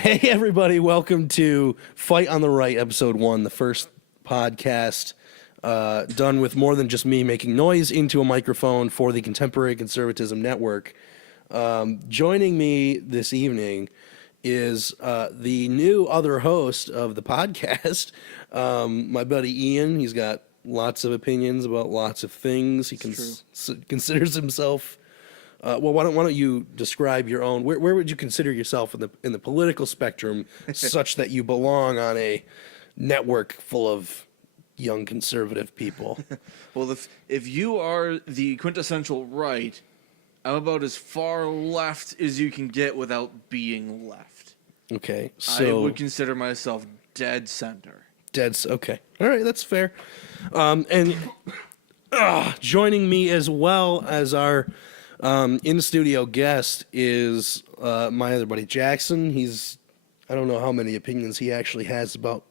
Hey, everybody, welcome to Fight on the Right, Episode 1, the first podcast done with more than just me making noise into a microphone for the Contemporary Conservatism Network. Joining me this evening is the new other host of the podcast, my buddy Ian. He's got lots of opinions about lots of things. He considers himself. Well, why don't you describe your own? Where would you consider yourself in the political spectrum, such that you belong on a network full of young conservative people? Well, if you are the quintessential right, I'm about as far left as you can get without being left. Okay, I so would consider myself dead center. okay, all right, that's fair. And joining me as well as our in-studio guest is my other buddy Jackson. I don't know how many opinions he actually has about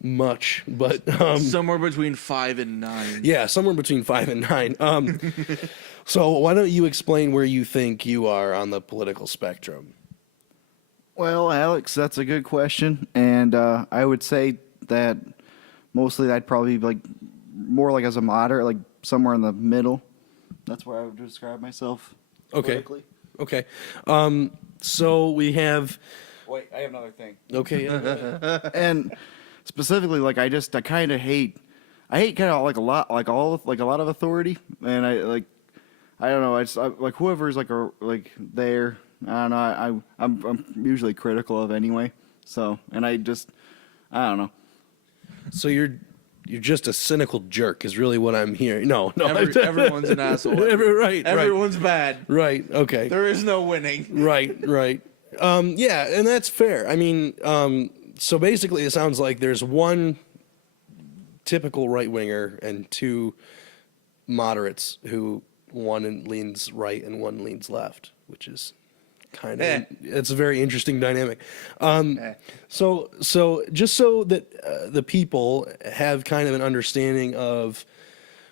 much, but Somewhere between 5 and 9. yeah, somewhere between 5 and 9. So why don't you explain where you think you are on the political spectrum? Well, Alex, that's a good question, and I would say that mostly I'd probably be more like as a moderate, like somewhere in the middle. That's where I would describe myself. Okay. Politically. Okay. So we have. Wait, I have another thing. Okay. And specifically, I kind of hate. I hate kind of a lot of authority, and I don't know. Like whoever's there. I don't know. I'm usually critical of anyway. So, and I don't know. So you're just a cynical jerk, is really what I'm hearing. No. Everyone's an asshole. Right. Everyone's bad. Right. Okay. There is no winning. Right. Yeah, and that's fair. I mean, so basically, it sounds like there's one typical right winger and two moderates who one leans right and one leans left, which is kind of it's a very interesting dynamic. So just so that the people have kind of an understanding of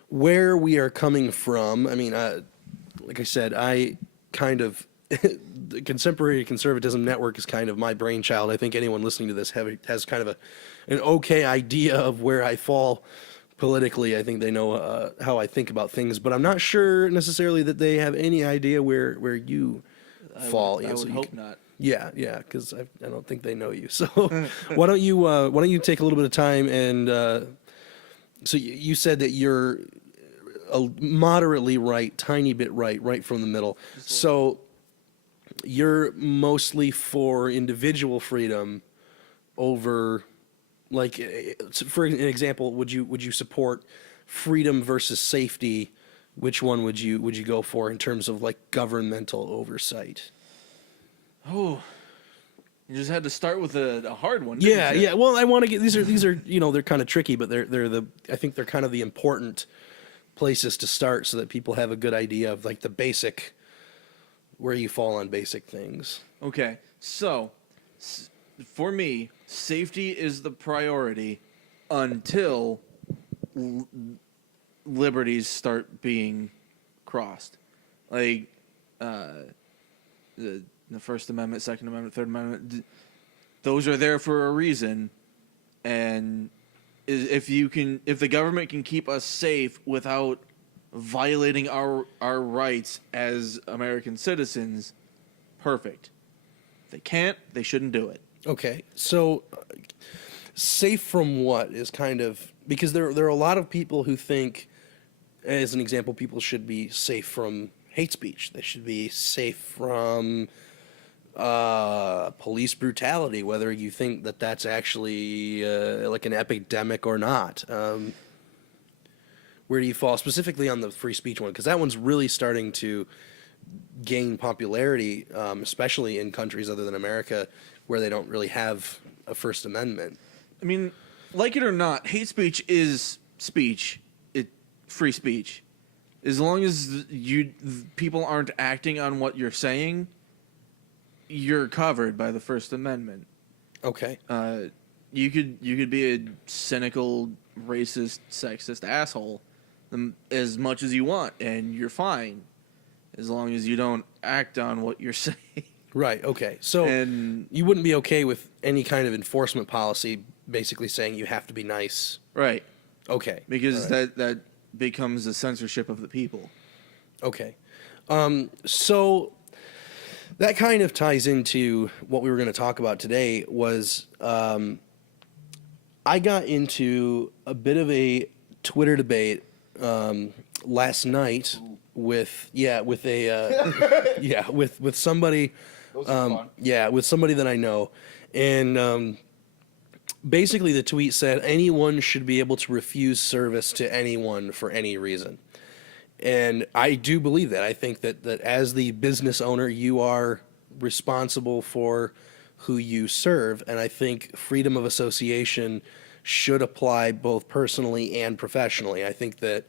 where we are coming from. I mean, like I said, I kind of the Contemporary Conservatism Network is kind of my brainchild. I think anyone listening to this has kind of an okay idea of where I fall politically. I think they know how I think about things, but I'm not sure necessarily that they have any idea where you fall. I would hope not. Yeah, because I don't think they know you. So why don't you take a little bit of time and so you said that you're a moderately right, tiny bit right from the middle. So you're mostly for individual freedom over, like, for an example, would you support freedom versus safety? Which one would you go for in terms of like governmental oversight? Oh, you just had to start with a hard one. Yeah. Well, I want to get these are they're kind of tricky, but I think they're kind of the important places to start so that people have a good idea of like the basic, where you fall on basic things. Okay, so for me, safety is the priority until liberties start being crossed, like the First Amendment, Second Amendment, Third Amendment. Those are there for a reason, and if the government can keep us safe without violating our rights as American citizens, perfect. If they can't, they shouldn't do it. Okay, so safe from what is kind of, because there are a lot of people who think, as an example, people should be safe from hate speech. They should be safe from police brutality, whether you think that that's actually like an epidemic or not. Where do you fall specifically on the free speech one? Because that one's really starting to gain popularity, especially in countries other than America, where they don't really have a First Amendment. I mean, like it or not, hate speech is speech. Free speech. As long as people aren't acting on what you're saying, you're covered by the First Amendment. Okay. You could be a cynical, racist, sexist asshole as much as you want, and you're fine, as long as you don't act on what you're saying. Right. Okay. So And- you wouldn't be okay with any kind of enforcement policy, basically saying you have to be nice. Right. Okay. Because All right. that becomes the censorship of the people. Okay. So that kind of ties into what we were going to talk about today was I got into a bit of a Twitter debate last night with with somebody with somebody that I know, and basically the tweet said anyone should be able to refuse service to anyone for any reason. And I do believe that. I think that as the business owner, you are responsible for who you serve. And I think freedom of association should apply both personally and professionally. I think that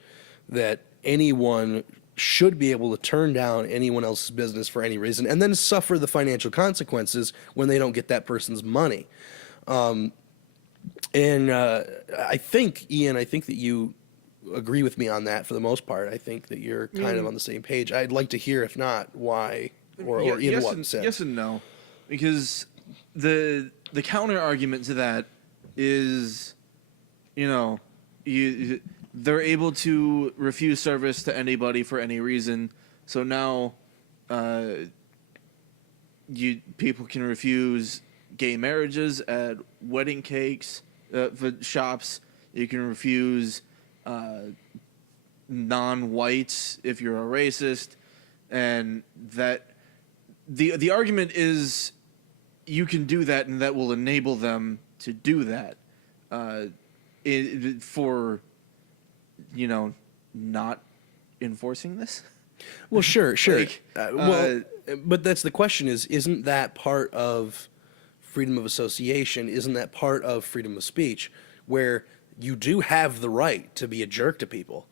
anyone should be able to turn down anyone else's business for any reason and then suffer the financial consequences when they don't get that person's money. I think, Ian, that you agree with me on that for the most part. I think that you're kind of on the same page. I'd like to hear, if not, why or either yes what and, said. yes and no, because the counter argument to that is, they're able to refuse service to anybody for any reason. So now, people can refuse gay marriages at wedding cakes for shops. You can refuse non-whites if you're a racist, and that the argument is you can do that, and that will enable them to do that for not enforcing this. Well, sure. Like, But that's the question: isn't that part of freedom of association? Isn't that part of freedom of speech, where you do have the right to be a jerk to people?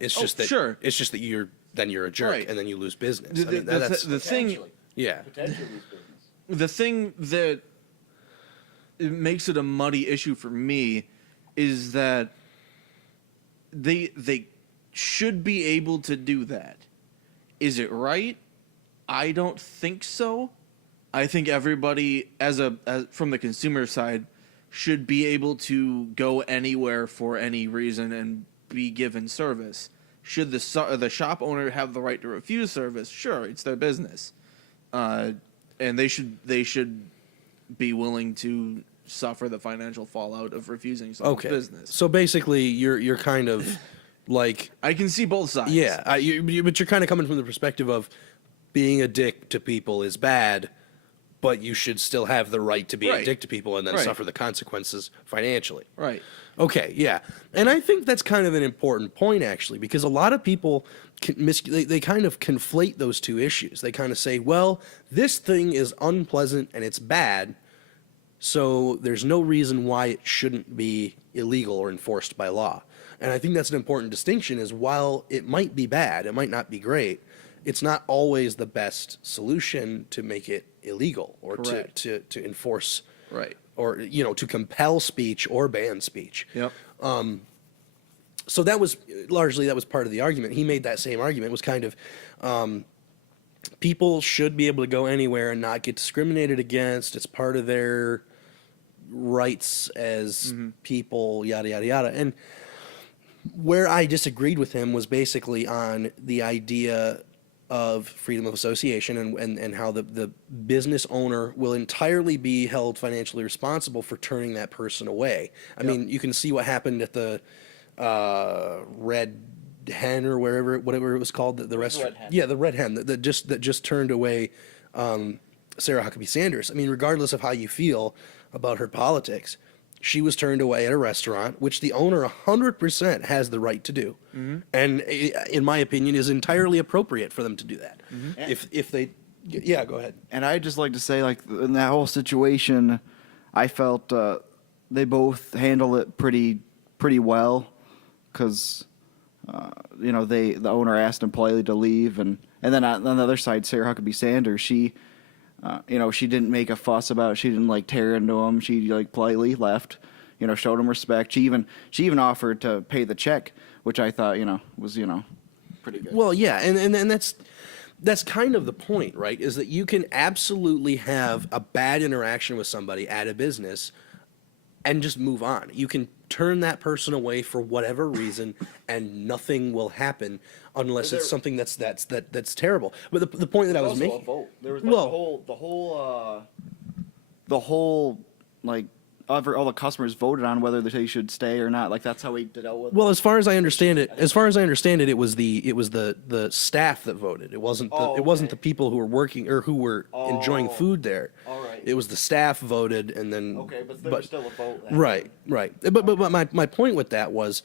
It's just that sure. It's just that you're a jerk, Right. and then you lose business. The, I mean, the, that's the thing, yeah. Potentially lose business. the thing that it makes it a muddy issue for me is that they should be able to do that. Is it right? I don't think so. I think everybody, as from the consumer side, should be able to go anywhere for any reason and be given service. Should the shop owner have the right to refuse service? Sure, it's their business, and they should be willing to suffer the financial fallout of refusing someone's Okay. business. So basically, you're kind of like I can see both sides. yeah, but you're kind of coming from the perspective of being a dick to people is bad, but you should still have the right to be a Right. dick to people and then Right. suffer the consequences financially. Right. Okay, yeah. And I think that's kind of an important point, actually, because a lot of people they kind of conflate those two issues. They kind of say, well, this thing is unpleasant and it's bad, so there's no reason why it shouldn't be illegal or enforced by law. And I think that's an important distinction, is while it might be bad, it might not be great, it's not always the best solution to make it illegal or Correct. to enforce Right. or to compel speech or ban speech. Yep. So that was part of the argument. He made that same argument, was kind of people should be able to go anywhere and not get discriminated against. It's part of their rights as people, yada yada yada. And where I disagreed with him was basically on the idea of freedom of association and how the business owner will entirely be held financially responsible for turning that person away. I mean, you can see what happened at the Red Hen or whatever it was called, the restaurant. Red Hen. Yeah, the Red Hen that just turned away Sarah Huckabee Sanders. I mean, regardless of how you feel about her politics, she was turned away at a restaurant, which the owner 100% has the right to do, and in my opinion, is entirely appropriate for them to do that. If they, yeah, go ahead. And I'd just like to say, like, in that whole situation, I felt they both handle it pretty well, because the owner asked him politely to leave, and then on the other side, Sarah Huckabee Sanders, she didn't make a fuss about it. She didn't like tear into him. She like politely left, showed him respect. She even offered to pay the check, which I thought was pretty good. Well, yeah, and that's kind of the point, right? Is that you can absolutely have a bad interaction with somebody at a business and just move on. You can turn that person away for whatever reason, and nothing will happen unless it's something that's terrible. But the point that I was making, There was Well- the whole like all the customers voted on whether they should stay or not. Like that's how we dealt with. well, as far as I understand it, it was the staff that voted. It wasn't the people who were working or who were enjoying food there. All right. It was the staff voted, and then but there was still a vote. Right. But my point with that was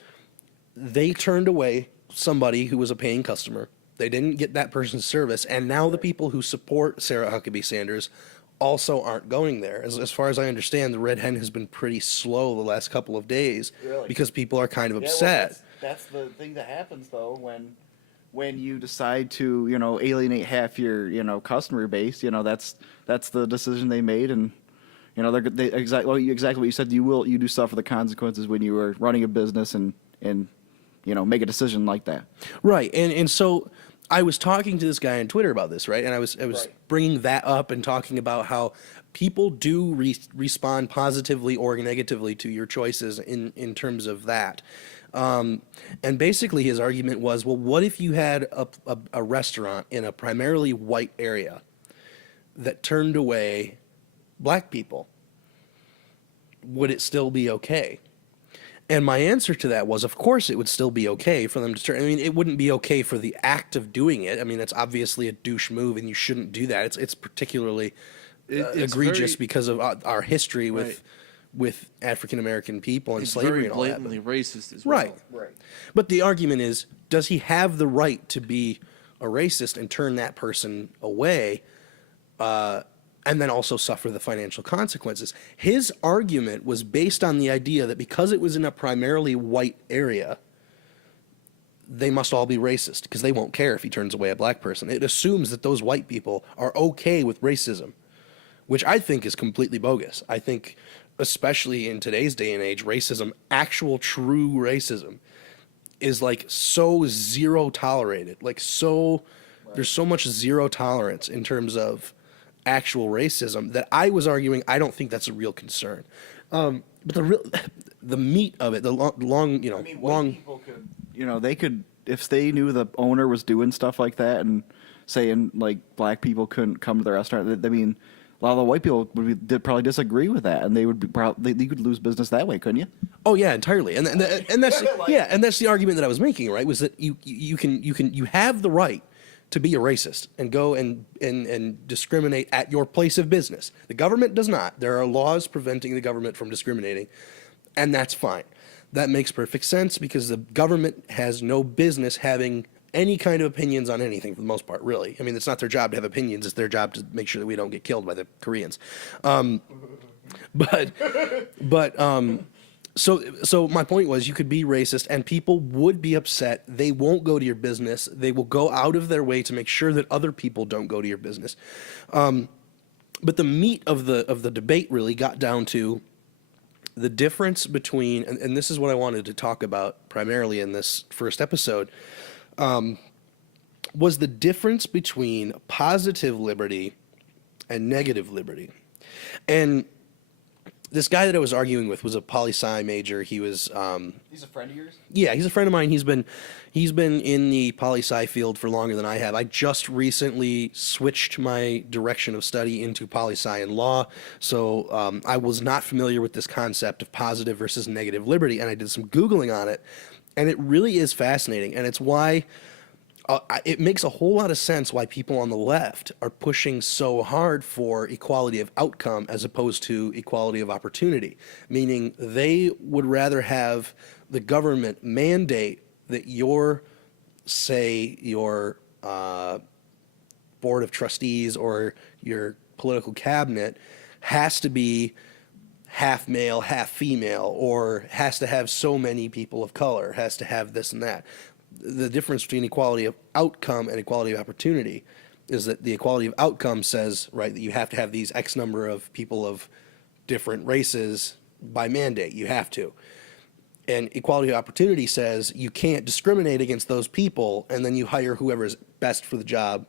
they turned away somebody who was a paying customer. They didn't get that person's service, and now the people who support Sarah Huckabee Sanders also aren't going there. As far as I understand, the Red Hen has been pretty slow the last couple of days Really? because people are kind of upset. That's the thing that happens though when you decide to alienate half your customer base. That's the decision they made, and they exactly what you said. You do suffer the consequences when you are running a business and make a decision like that. Right. And so I was talking to this guy on Twitter about this, right? And I was Right. bringing that up and talking about how people do respond positively or negatively to your choices in terms of that. And basically his argument was, well, what if you had a restaurant in a primarily white area that turned away black people? Would it still be okay? And my answer to that was, of course, it would still be okay for them to turn. I mean, it wouldn't be okay for the act of doing it. I mean, that's obviously a douche move, and you shouldn't do that. It's particularly It's egregious very- because of our history with Right. with African American people and It's slavery very and all that. blatantly racist as well. Right. Right. But the argument is, does he have the right to be a racist and turn that person away, and then also suffer the financial consequences? His argument was based on the idea that because it was in a primarily white area, they must all be racist because they won't care if he turns away a black person. It assumes that those white people are okay with racism, which I think is completely bogus. I think, especially in today's day and age, racism, actual true racism, is like so zero tolerated. Like there's so much zero tolerance in terms of actual racism that I was arguing I don't think that's a real concern. But the meat of it, the long People could, they could, if they knew the owner was doing stuff like that and saying like black people couldn't come to the restaurant. I mean, a lot of the white people would probably disagree with that, and they would you could lose business that way, couldn't you? Oh yeah, entirely, and that's and that's the argument that I was making, right? Was that you have the right to be a racist and go and discriminate at your place of business. The government does not. There are laws preventing the government from discriminating, and that's fine. That makes perfect sense because the government has no business having any kind of opinions on anything for the most part, really. I mean, it's not their job to have opinions. It's their job to make sure that we don't get killed by the Koreans. So my point was you could be racist and people would be upset. They won't go to your business. They will go out of their way to make sure that other people don't go to your business. But the meat of the debate really got down to the difference between, and this is what I wanted to talk about primarily in this first episode, was the difference between positive liberty and negative liberty. And this guy that I was arguing with was a poli-sci major. He was He's a friend of yours? yeah, he's a friend of mine. He's been in the poli-sci field for longer than I have. I just recently switched my direction of study into poli-sci and law, so I was not familiar with this concept of positive versus negative liberty, and I did some Googling on it, and it really is fascinating, and it's why it makes a whole lot of sense why people on the left are pushing so hard for equality of outcome as opposed to equality of opportunity, meaning they would rather have the government mandate that your board of trustees or your political cabinet has to be half male, half female, or has to have so many people of color, has to have this and that. The difference between equality of outcome and equality of opportunity is that the equality of outcome says, right, that you have to have these X number of people of different races by mandate. You have to. And equality of opportunity says you can't discriminate against those people, and then you hire whoever is best for the job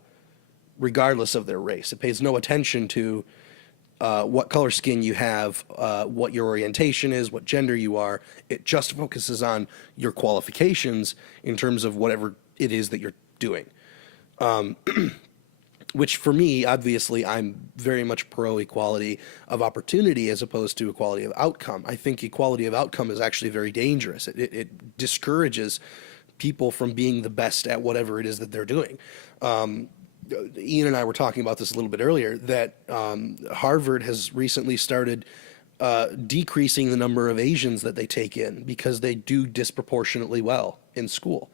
regardless of their race. It pays no attention to what color skin you have, what your orientation is, what gender you are. It just focuses on your qualifications in terms of whatever it is that you're doing. Which for me, obviously, I'm very much pro equality of opportunity as opposed to equality of outcome. I think equality of outcome is actually very dangerous. It discourages people from being the best at whatever it is that they're doing. Ian and I were talking about this a little bit earlier, that Harvard has recently started decreasing the number of Asians that they take in because they do disproportionately well in school.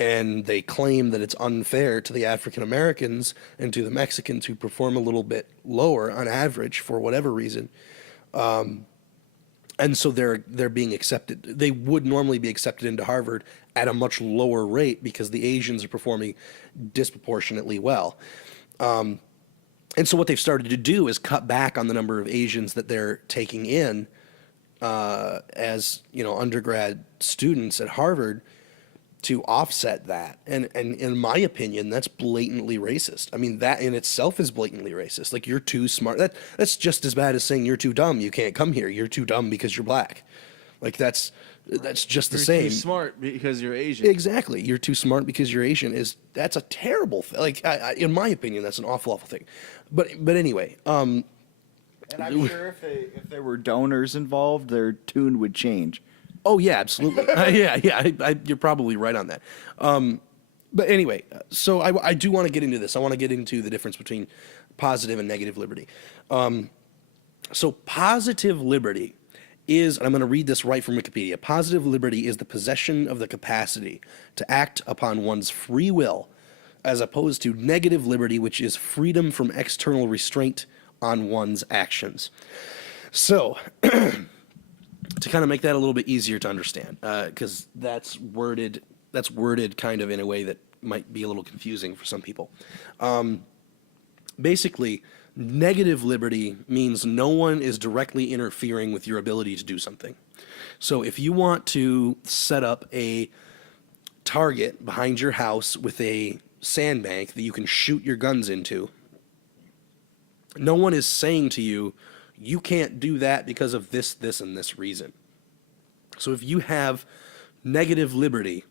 And they claim that it's unfair to the African Americans and to the Mexicans who perform a little bit lower on average for whatever reason. And so they're being accepted. They would normally be accepted into Harvard at a much lower rate because the Asians are performing disproportionately well. And so what they've started to do is cut back on the number of Asians that they're taking in as undergrad students at Harvard to offset that. And in my opinion, that's blatantly racist. I mean, that in itself is blatantly racist. Like, you're too smart. That's just as bad as saying you're too dumb, you can't come here. You're too dumb because you're black. Like, that's just the You're same. too smart because you're Asian. Exactly. You're too smart because you're Asian that's a terrible thing. Like, in my opinion, that's an awful thing. But anyway, And I'm sure if there were donors involved, their tune would change. oh yeah, absolutely. You're probably right on that. But anyway, so I do want to get into this. I want to get into the difference between positive and negative liberty. So positive liberty is, and I'm going to read this right from Wikipedia, positive liberty is the possession of the capacity to act upon one's free will, as opposed to negative liberty, which is freedom from external restraint on one's actions. So, to kind of make that a little bit easier to understand, because that's worded kind of in a way that might be a little confusing for some people. Basically, negative liberty means no one is directly interfering with your ability to do something. So if you want to set up a target behind your house with a sandbank that you can shoot your guns into, no one is saying to you, you can't do that because of this, this, and this reason. So if you have negative liberty,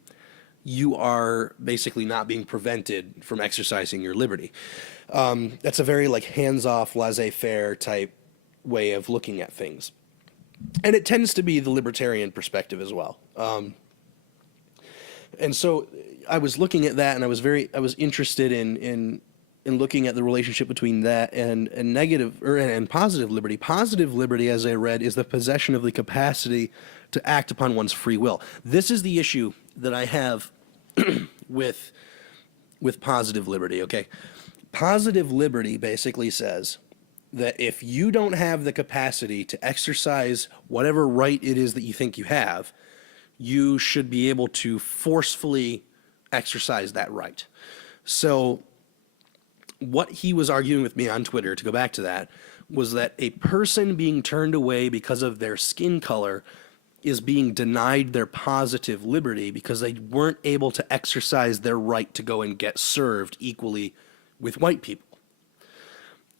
you are basically not being prevented from exercising your liberty. That's a very hands-off, laissez-faire type way of looking at things. And it tends to be the libertarian perspective as well. And so I was looking at that, and I was interested in looking at the relationship between that and negative and positive liberty. Positive liberty, as I read, is the possession of the capacity to act upon one's free will. This is the issue that I have with positive liberty, okay? Positive liberty basically says that if you don't have the capacity to exercise whatever right it is that you think you have, you should be able to forcefully exercise that right. So what he was arguing with me on Twitter, to go back to that, was that a person being turned away because of their skin color is being denied their positive liberty because they weren't able to exercise their right to go and get served equally with white people.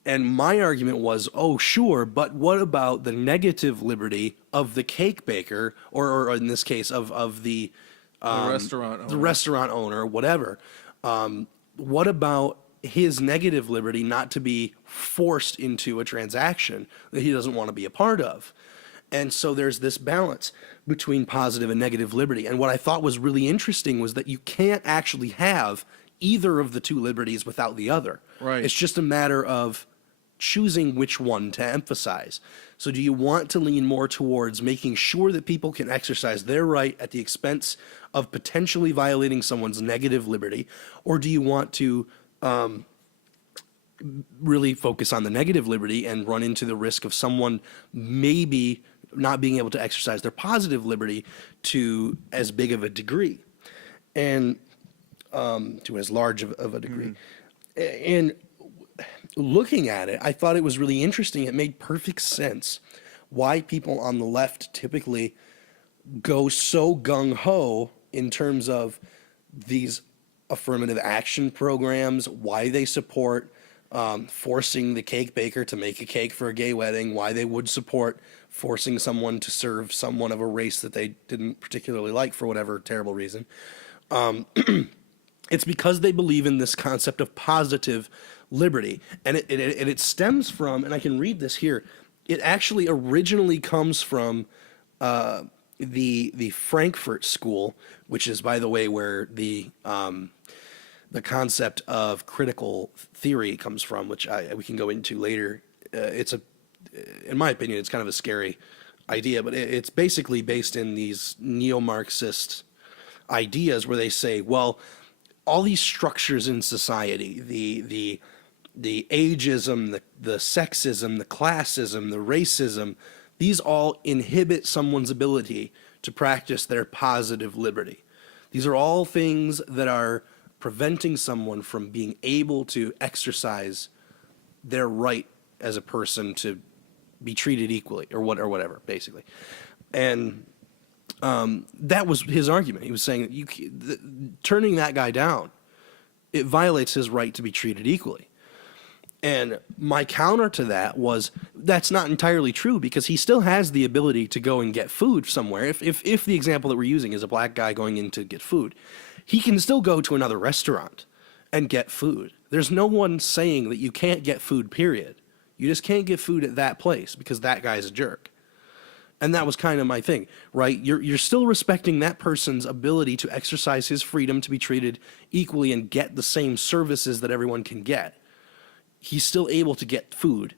And my argument was, oh, sure, but what about the negative liberty of the cake baker, or in this case, of the restaurant owner, whatever? What about his negative liberty not to be forced into a transaction that he doesn't want to be a part of? And so there's this balance between positive and negative liberty. And what I thought was really interesting was that you can't actually have either of the two liberties without the other. Right. It's just a matter of choosing which one to emphasize. So do you want to lean more towards making sure that people can exercise their right at the expense of potentially violating someone's negative liberty? Or do you want to really focus on the negative liberty and run into the risk of someone maybe not being able to exercise their positive liberty to as big of a degree, and to as large of a degree? And looking at it, I thought it was really interesting. It made perfect sense why people on the left typically go so gung-ho in terms of these affirmative action programs, why they support forcing the cake baker to make a cake for a gay wedding, why they would support forcing someone to serve someone of a race that they didn't particularly like for whatever terrible reason. It's because they believe in this concept of positive liberty. And it stems from, and I can read this here, it actually originally comes from the Frankfurt School, which is, by the way, where the concept of critical theory comes from, which we can go into later. In my opinion, it's kind of a scary idea, but it's basically based in these neo-Marxist ideas where they say, well, all these structures in society, the ageism, the sexism, the classism, the racism, these all inhibit someone's ability to practice their positive liberty. These are all things that are preventing someone from being able to exercise their right as a person to be treated equally or whatever, basically. And that was his argument. He was saying that turning that guy down, it violates his right to be treated equally. And my counter to that was that's not entirely true, because he still has the ability to go and get food somewhere. If the example that we're using is a black guy going in to get food, he can still go to another restaurant and get food. There's no one saying that you can't get food, period. You just can't get food at that place because that guy's a jerk. And that was kind of my thing, right? You're still respecting that person's ability to exercise his freedom to be treated equally and get the same services that everyone can get. He's still able to get food,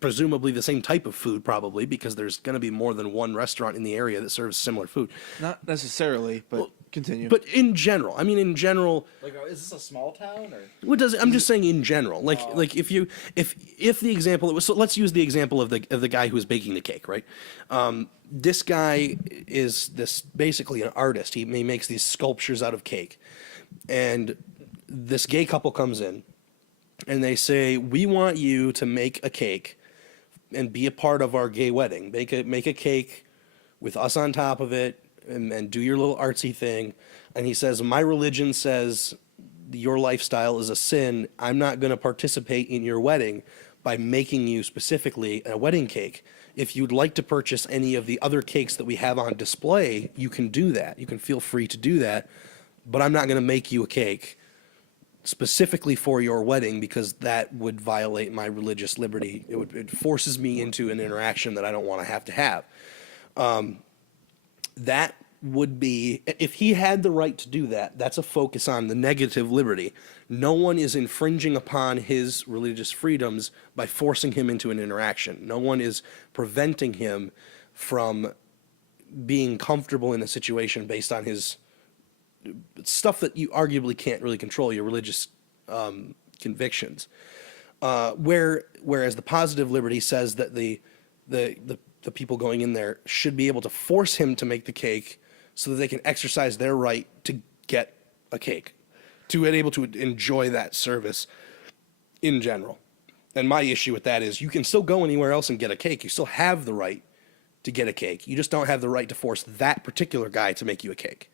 presumably the same type of food, probably, because there's going to be more than one restaurant in the area that serves similar food. Not necessarily, but continue. But in general, I mean, in general, Like, is this a small town or? what does I'm just saying in general, like if the example was, so let's use the example of the guy who was baking the cake, right? This guy is basically an artist. He makes these sculptures out of cake, and this gay couple comes in, and they say, we want you to make a cake and be a part of our gay wedding. Make a cake with us on top of it, and do your little artsy thing. And he says, my religion says your lifestyle is a sin. I'm not going to participate in your wedding by making you specifically a wedding cake. If you'd like to purchase any of the other cakes that we have on display, you can do that. You can feel free to do that. But I'm not going to make you a cake specifically for your wedding, because that would violate my religious liberty. It forces me into an interaction that I don't want to have. That would be, if he had the right to do that, that's a focus on the negative liberty. No one is infringing upon his religious freedoms by forcing him into an interaction. No one is preventing him from being comfortable in a situation based on his stuff that you arguably can't really control, your religious convictions. Whereas the positive liberty says that the people going in there should be able to force him to make the cake so that they can exercise their right to get a cake, to be able to enjoy that service in general. And my issue with that is you can still go anywhere else and get a cake. You still have the right to get a cake. You just don't have the right to force that particular guy to make you a cake.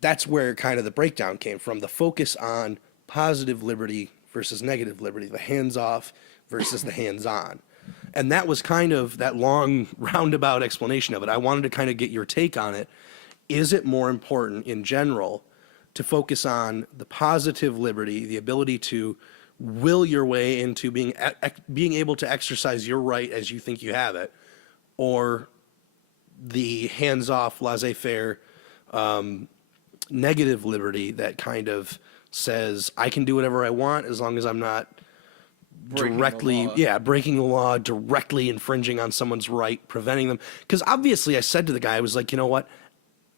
That's where kind of the breakdown came from, the focus on positive liberty versus negative liberty, the hands-off versus the hands-on. And that was kind of that long roundabout explanation of it. I wanted to kind of get your take on it. Is it more important in general to focus on the positive liberty, the ability to will your way into being able to exercise your right as you think you have it, or the hands-off, laissez-faire, negative liberty that kind of says I can do whatever I want as long as I'm not Breaking breaking the law, directly infringing on someone's right, preventing them. Because obviously I said to the guy, I was like, you know what?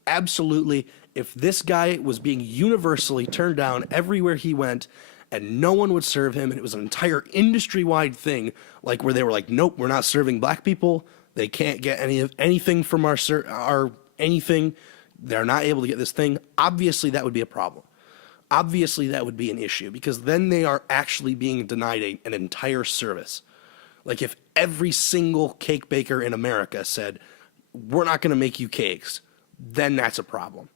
Absolutely, if this guy was being universally turned down everywhere he went and no one would serve him, and it was an entire industry-wide thing, like where they were like, nope, we're not serving black people. They can't get anything from our anything. They're not able to get this thing. Obviously, that would be a problem. Obviously, that would be an issue, because then they are actually being denied an entire service. Like if every single cake baker in America said, we're not going to make you cakes, then that's a problem.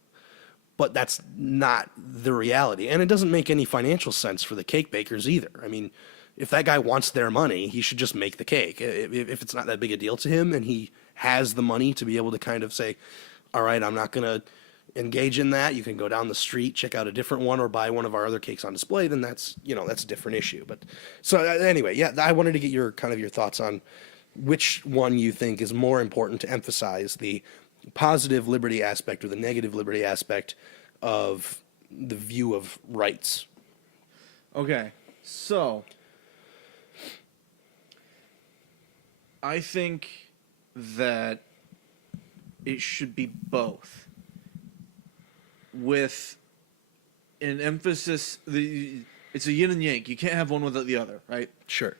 but that's not the reality. And it doesn't make any financial sense for the cake bakers either. I mean, if that guy wants their money, he should just make the cake. If it's not that big a deal to him and he has the money to be able to kind of say, all right, I'm not going to engage in that. You can go down the street, check out a different one, or buy one of our other cakes on display. Then that's a different issue. But so anyway, yeah, I wanted to get your thoughts on which one you think is more important to emphasize, the positive liberty aspect or the negative liberty aspect of the view of rights. Okay, so I think that it should be both, with an emphasis. It's a yin and yang. You can't have one without the other, right? Sure.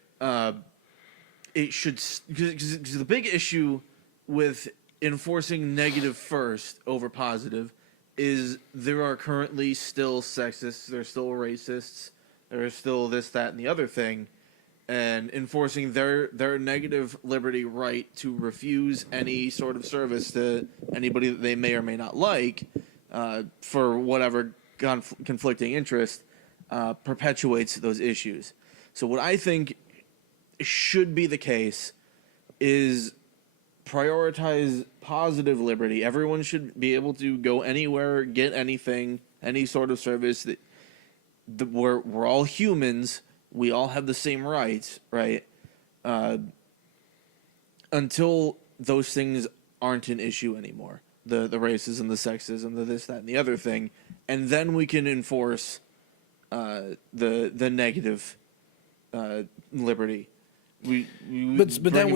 It should, because the big issue with enforcing negative first over positive is there are currently still sexists, there's still racists, there's still this, that, and the other thing, and enforcing their negative liberty right to refuse any sort of service to anybody that they may or may not like for whatever conflicting interest perpetuates those issues. So what I think should be the case is prioritize positive liberty. Everyone should be able to go anywhere, get anything, any sort of service. We're all humans. We all have the same rights, right? Until those things aren't an issue anymore. The racism, the sexism, the this, that, and the other thing. And then we can enforce the negative liberty. But that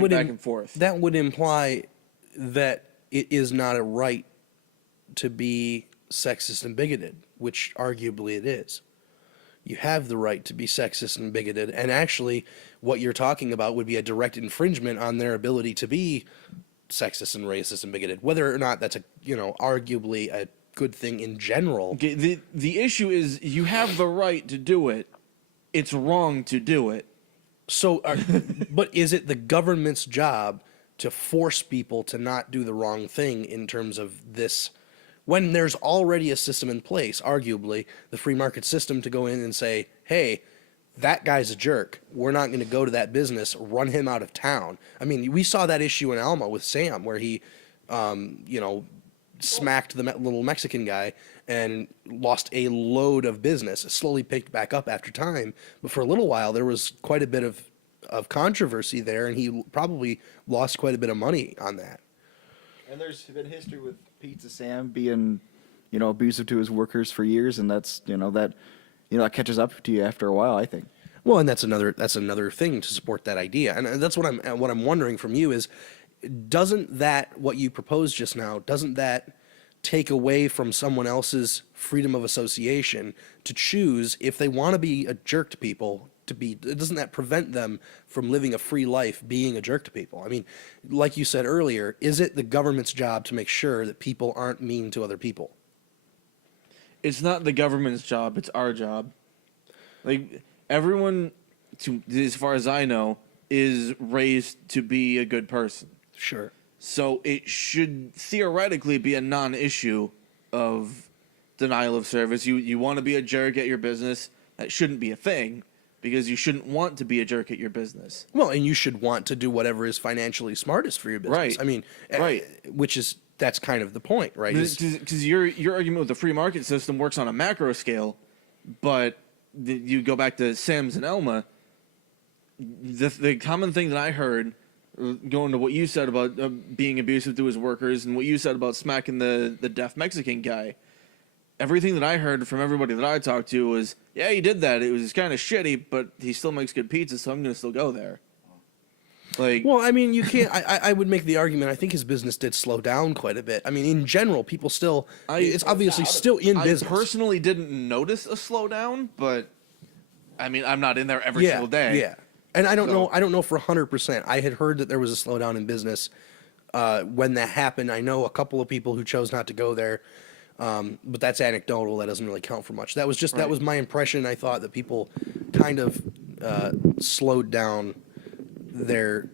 would back and forth. That would imply that it is not a right to be sexist and bigoted, which arguably it is. You have the right to be sexist and bigoted, and actually, what you're talking about would be a direct infringement on their ability to be sexist and racist and bigoted. Whether or not that's arguably a good thing in general. Okay, the issue is you have the right to do it. It's wrong to do it. So, but is it the government's job to force people to not do the wrong thing in terms of this, when there's already a system in place, arguably, the free market system, to go in and say, hey, that guy's a jerk. We're not going to go to that business, run him out of town. I mean, we saw that issue in Alma with Sam, where he, smacked the little Mexican guy and lost a load of business. It slowly picked back up after time, but for a little while there was quite a bit of controversy there, and he probably lost quite a bit of money on that. And there's been history with Pizza Sam being, abusive to his workers for years, and that's that catches up to you after a while, I think. Well, and that's another thing to support that idea, and that's what I'm wondering from you is, doesn't that, what you proposed just now, doesn't that take away from someone else's freedom of association to choose if they want to be a jerk to people to be? Doesn't that prevent them from living a free life being a jerk to people? I mean, like you said earlier, is it the government's job to make sure that people aren't mean to other people? It's not the government's job, it's our job. Like, everyone, as far as I know, is raised to be a good person. Sure. So it should theoretically be a non-issue of denial of service. You want to be a jerk at your business, that shouldn't be a thing, because you shouldn't want to be a jerk at your business. Well, and you should want to do whatever is financially smartest for your business. Right. I mean, right. That's kind of the point, right? Because your argument with the free market system works on a macro scale, but you go back to Sam's and Elma, the common thing that I heard, going to what you said about being abusive to his workers and what you said about smacking the deaf Mexican guy, everything that I heard from everybody that I talked to was, yeah, he did that. It was kind of shitty, but he still makes good pizza, so I'm going to still go there. Like, well, I mean, you can't. I would make the argument. I think his business did slow down quite a bit. I mean, in general, people still. It's obviously still in business. I personally didn't notice a slowdown, but I mean, I'm not in there every single day. Yeah, and I don't know. I don't know for 100%. I had heard that there was a slowdown in business when that happened. I know a couple of people who chose not to go there, but that's anecdotal. That doesn't really count for much. That was just that was my impression. I thought that people kind of slowed down their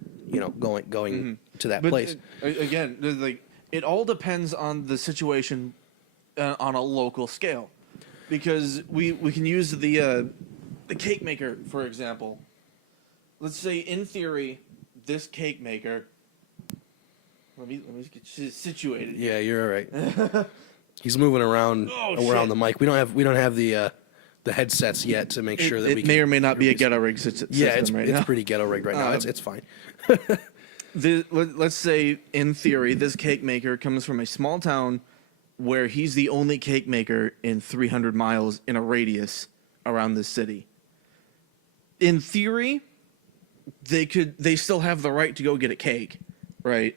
going to that place. Again, like, it all depends on the situation on a local scale, because we can use the cake maker for example. Let's say in theory, this cake maker. Let me get situated. Yeah, you're all right. He's moving around Oh, around shit. the mic. We don't have the headsets yet to make sure that It we may can or may not be a hear ghetto rig system Yeah, it's right now. pretty ghetto rigged right now. It's fine. Let's say, in theory, this cake maker comes from a small town where he's the only cake maker in 300 miles in a radius around this city. In theory, they still have the right to go get a cake, right?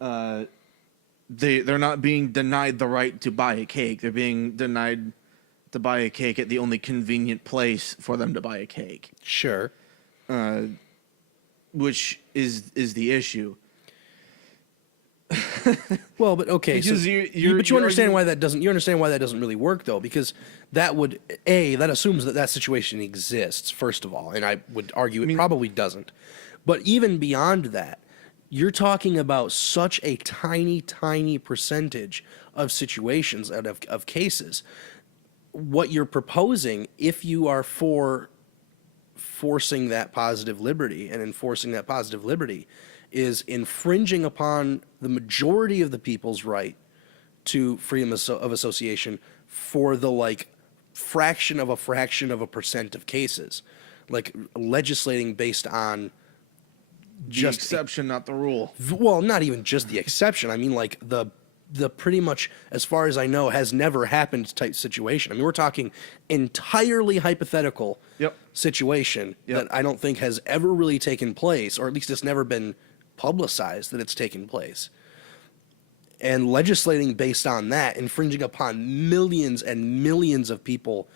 They're not being denied the right to buy a cake. They're being denied to buy a cake at the only convenient place for them to buy a cake, Sure. which is the issue. Well, but okay, Because so, you're but you understand arguing- why that doesn't. You understand why that doesn't really work though, because that would that assumes that situation exists first of all, and I would argue it probably doesn't. But even beyond that, you're talking about such a tiny percentage of situations out of cases. What you're proposing, if you are for forcing that positive liberty and enforcing that positive liberty, is infringing upon the majority of the people's right to freedom of association for the like fraction of a percent of cases, like legislating based on Just exception, not the rule. well, not even just the exception. I mean, like the pretty much, as far as I know, has never happened type situation. I mean, we're talking entirely hypothetical Yep. situation Yep. that I don't think has ever really taken place, or at least it's never been publicized that it's taken place. And legislating based on that, infringing upon millions and millions of people,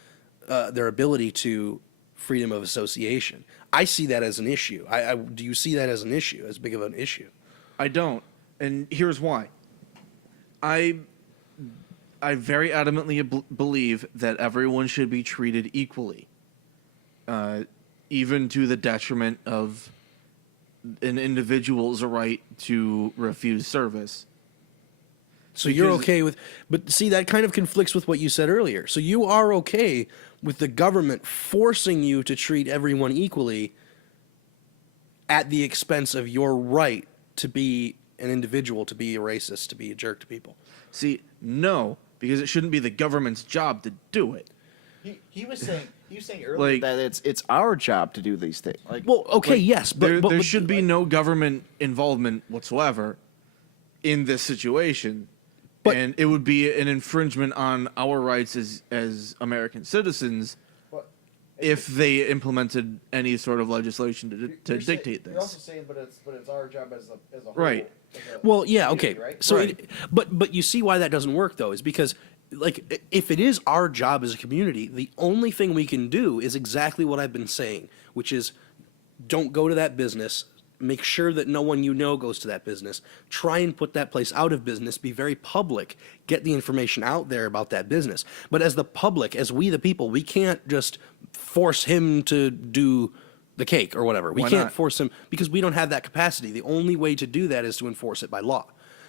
their ability to freedom of association. I see that as an issue. Do you see that as an issue, as big of an issue? I don't, and here's why. I very adamantly believe that everyone should be treated equally, even to the detriment of an individual's right to refuse service. So you're Because- okay with, but see, that kind of conflicts with what you said earlier. So you are okay with the government forcing you to treat everyone equally at the expense of your right to be an individual, to be a racist, to be a jerk to people. See, no, because it shouldn't be the government's job to do it. He was saying earlier Like- that it's our job to do these things. Like, Well, okay, yes, but, There, but, there but- should be no government involvement whatsoever in this situation. But- And it would be an infringement on our rights as American citizens What? if they implemented any sort of legislation to dictate You're also this. saying, but it's our job as a whole. Right. as a Well, yeah, okay. community, Right? So, Right. but you see why that doesn't work though, is because like if it is our job as a community, the only thing we can do is exactly what I've been saying, which is don't go to that business. Make sure that no one you know goes to that business. Try and put that place out of business. Be very public. Get the information out there about that business. But as the public, as we the people, we can't just force him to do the cake or whatever. We Why can't not? force him because we don't have that capacity. The only way to do that is to enforce it by law.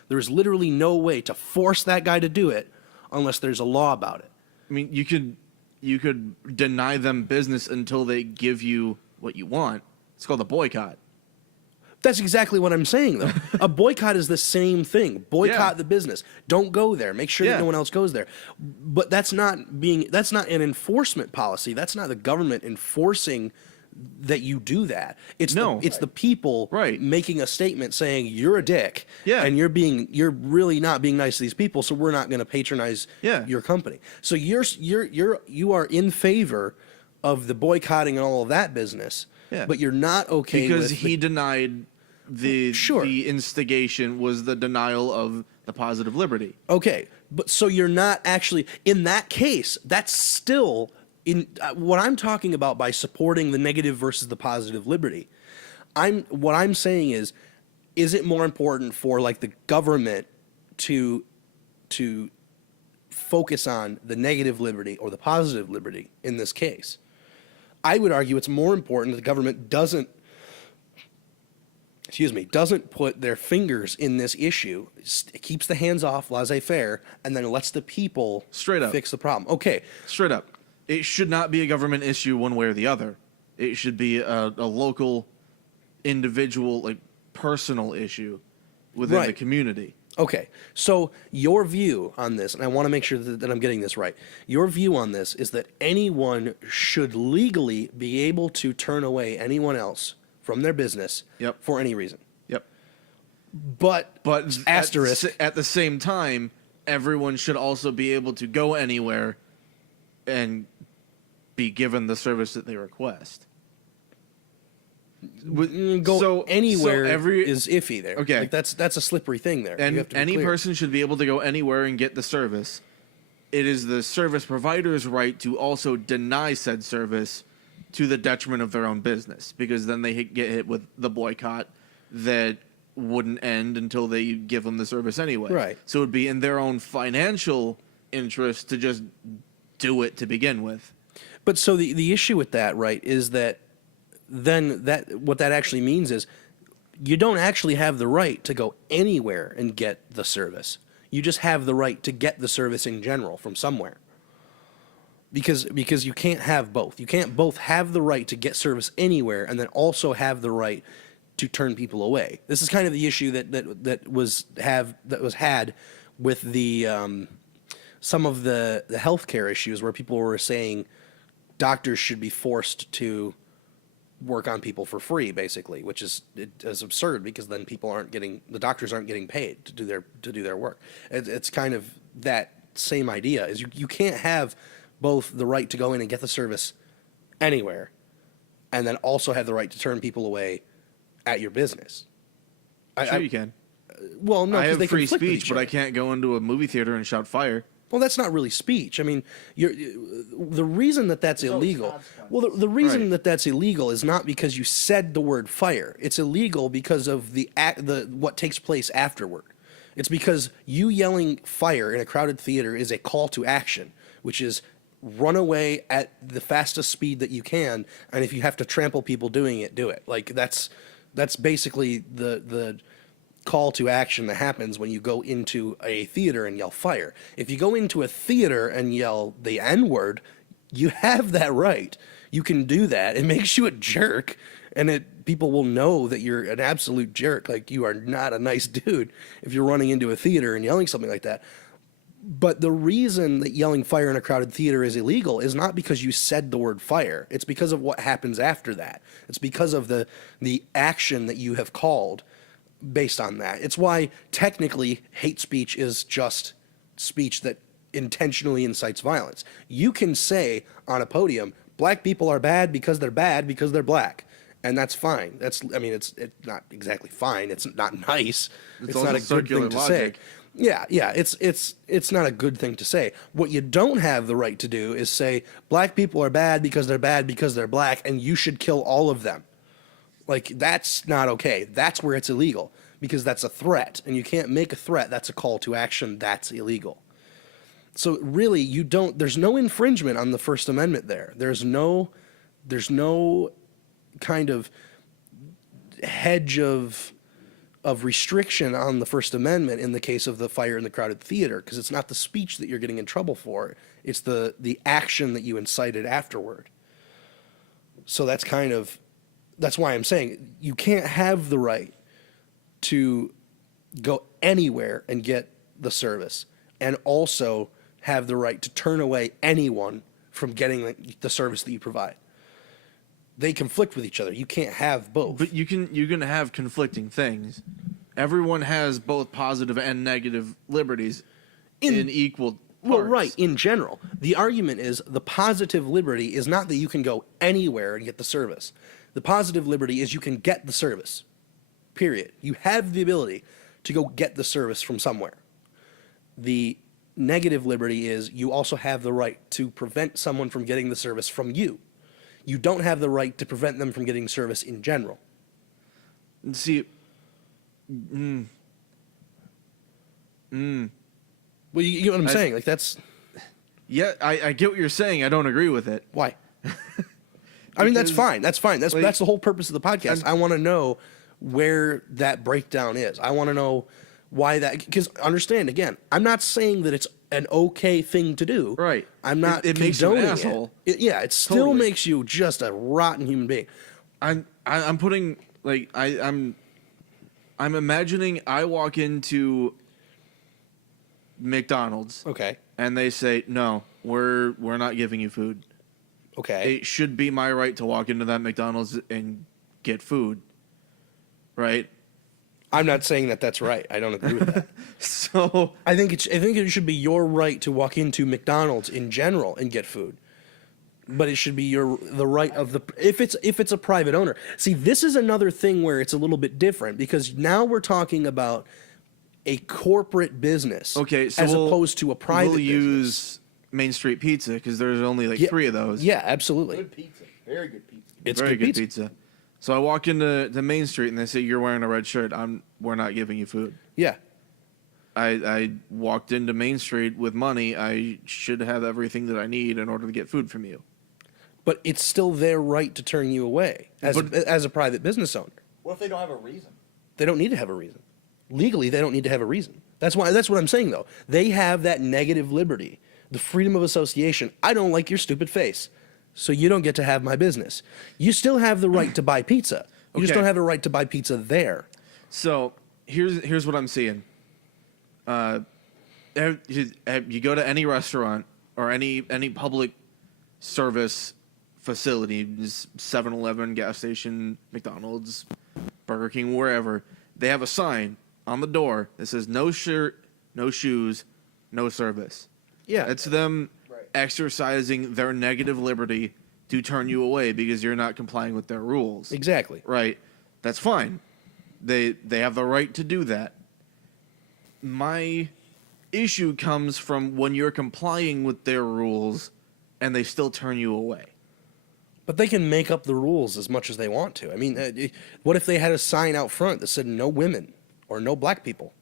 There is literally no way to force that guy to do it unless there's a law about it. I mean, you could deny them business until they give you what you want. It's called a boycott. That's exactly what I'm saying, though. A boycott is the same thing. Boycott Yeah. the business. Don't go there. Make sure that Yeah. no one else goes there. But that's not an enforcement policy. That's not the government enforcing that you do that. It's No. it's the people Right. making a statement saying you're a dick. Yeah. And you're really not being nice to these people, so we're not going to patronize Yeah. your company. So you are in favor of the boycotting and all of that business. Yeah. But you're not okay Because with he denied Sure. the instigation was the denial of the positive liberty. Okay, but so you're not actually in that case. That's still in what I'm talking about by supporting the negative versus the positive liberty. What I'm saying is it more important for like the government to focus on the negative liberty or the positive liberty in this case? I would argue it's more important that the government doesn't doesn't put their fingers in this issue, keeps the hands off, laissez-faire, and then lets the people Straight up. fix the problem. Okay, Straight up. It should not be a government issue one way or the other. It should be a local, individual, like personal issue within the Right. community. okay. So your view on this, and I want to make sure that I'm getting this right. Your view on this is that anyone should legally be able to turn away anyone else from their business Yep. for any reason. Yep. But Asterisk. At the same time, everyone should also be able to go anywhere and be given the service that they request. go anywhere every- is iffy there. Okay. Like that's a slippery thing there. You And have to be any clear. person should be able to go anywhere and get the service. It is the service provider's right to also deny said service to the detriment of their own business, because then they get hit with the boycott that wouldn't end until they give them the service anyway. Right. So it would be in their own financial interest to just do it to begin with. But so the issue with that, right, is that then that what that actually means is you don't actually have the right to go anywhere and get the service. You just have the right to get the service in general from somewhere. Because you can't have both. You can't both have the right to get service anywhere and then also have the right to turn people away. This is kind of the issue that was had with the some of the healthcare issues where people were saying doctors should be forced to work on people for free, basically, which is absurd because then the doctors aren't getting paid to do their work. It's kind of that same idea. Is you can't have both the right to go in and get the service anywhere, and then also have the right to turn people away at your business. Sure, you can. Well, no, I 'cause have they free conflict with speech, each but I other. can't go into a movie theater and shout fire. Well, that's not really speech. I mean, the reason that's There's always illegal. consequences. Well, the reason Right. that's illegal is not because you said the word fire. It's illegal because of the what takes place afterward. It's because you yelling fire in a crowded theater is a call to action, which is run away at the fastest speed that you can, and if you have to trample people doing it, do it. Like that's basically the call to action that happens when you go into a theater and yell fire. If you go into a theater and yell the N-word, you have that right. You can do that. It makes you a jerk, and people will know that you're an absolute jerk. Like, you are not a nice dude if you're running into a theater and yelling something like that. But the reason that yelling fire in a crowded theater is illegal is not because you said the word fire. It's because of what happens after that. It's because of the action that you have called based on that. It's why technically hate speech is just speech that intentionally incites violence. You can say on a podium, black people are bad because they're black. And that's fine. It's not exactly fine. It's not nice. It's also not a good circular thing to logic. say. Yeah, it's not a good thing to say. What you don't have the right to do is say black people are bad because they're black, and you should kill all of them. Like, that's not okay. That's where it's illegal, because that's a threat, and you can't make a threat. That's a call to action. That's illegal. So really, there's no infringement on the First Amendment there. There's no kind of hedge of restriction on the First Amendment in the case of the fire in the crowded theater, because it's not the speech that you're getting in trouble for. It's the action that you incited afterward. So that's why I'm saying you can't have the right to go anywhere and get the service, and also have the right to turn away anyone from getting the service that you provide. They conflict with each other. You can't have both. But you can have conflicting things. Everyone has both positive and negative liberties in equal Well, parts. right, in general. The argument is the positive liberty is not that you can go anywhere and get the service. The positive liberty is you can get the service, period. You have the ability to go get the service from somewhere. The negative liberty is you also have the right to prevent someone from getting the service from you. You don't have the right to prevent them from getting service in general. See, Well, you get what I'm saying? Like, that's yeah, I get what you're saying. I don't agree with it. why. I mean, that's Because, fine. That's fine. That's the whole purpose of the podcast. I want to know where that breakdown is. I want to know why that, because understand again, I'm not saying that it's an okay thing to do. Right. I'm not. It makes you an condoning it. asshole. Yeah, it still Totally. makes you just a rotten human being. I'm putting like I'm imagining I walk into McDonald's Okay. and they say no, we're not giving you food. Okay. It should be my right to walk into that McDonald's and get food, right? I'm not saying that that's right. I don't agree with that. So I think it should be your right to walk into McDonald's in general and get food. But it should be the right of the if it's a private owner. See, this is another thing where it's a little bit different because now we're talking about a corporate business, okay, so as we'll- opposed to a private We'll business. use Main Street Pizza because there's only like 3 of those. Yeah, absolutely. Good pizza. Very good pizza. It's Very good good pizza. pizza. So I walk into the Main Street and they say you're wearing a red shirt. We're not giving you food. Yeah. I walked into Main Street with money. I should have everything that I need in order to get food from you. But it's still their right to turn you away as But- as a private business owner. What if they don't have a reason? They don't need to have a reason. Legally, they don't need to have a reason. That's what I'm saying though. They have that negative liberty, the freedom of association. I don't like your stupid face, so you don't get to have my business. You still have the right to buy pizza. You just Okay. don't have the right to buy pizza there. So here's what I'm seeing. You go to any restaurant or any public service facility, 7-Eleven, gas station, McDonald's, Burger King, wherever, they have a sign on the door that says no shirt, no shoes, no service. Yeah. It's them Right. exercising their negative liberty to turn you away because you're not complying with their rules. Exactly. Right. That's fine. They have the right to do that. My issue comes from when you're complying with their rules and they still turn you away. But they can make up the rules as much as they want to. I mean, what if they had a sign out front that said no women or no black people?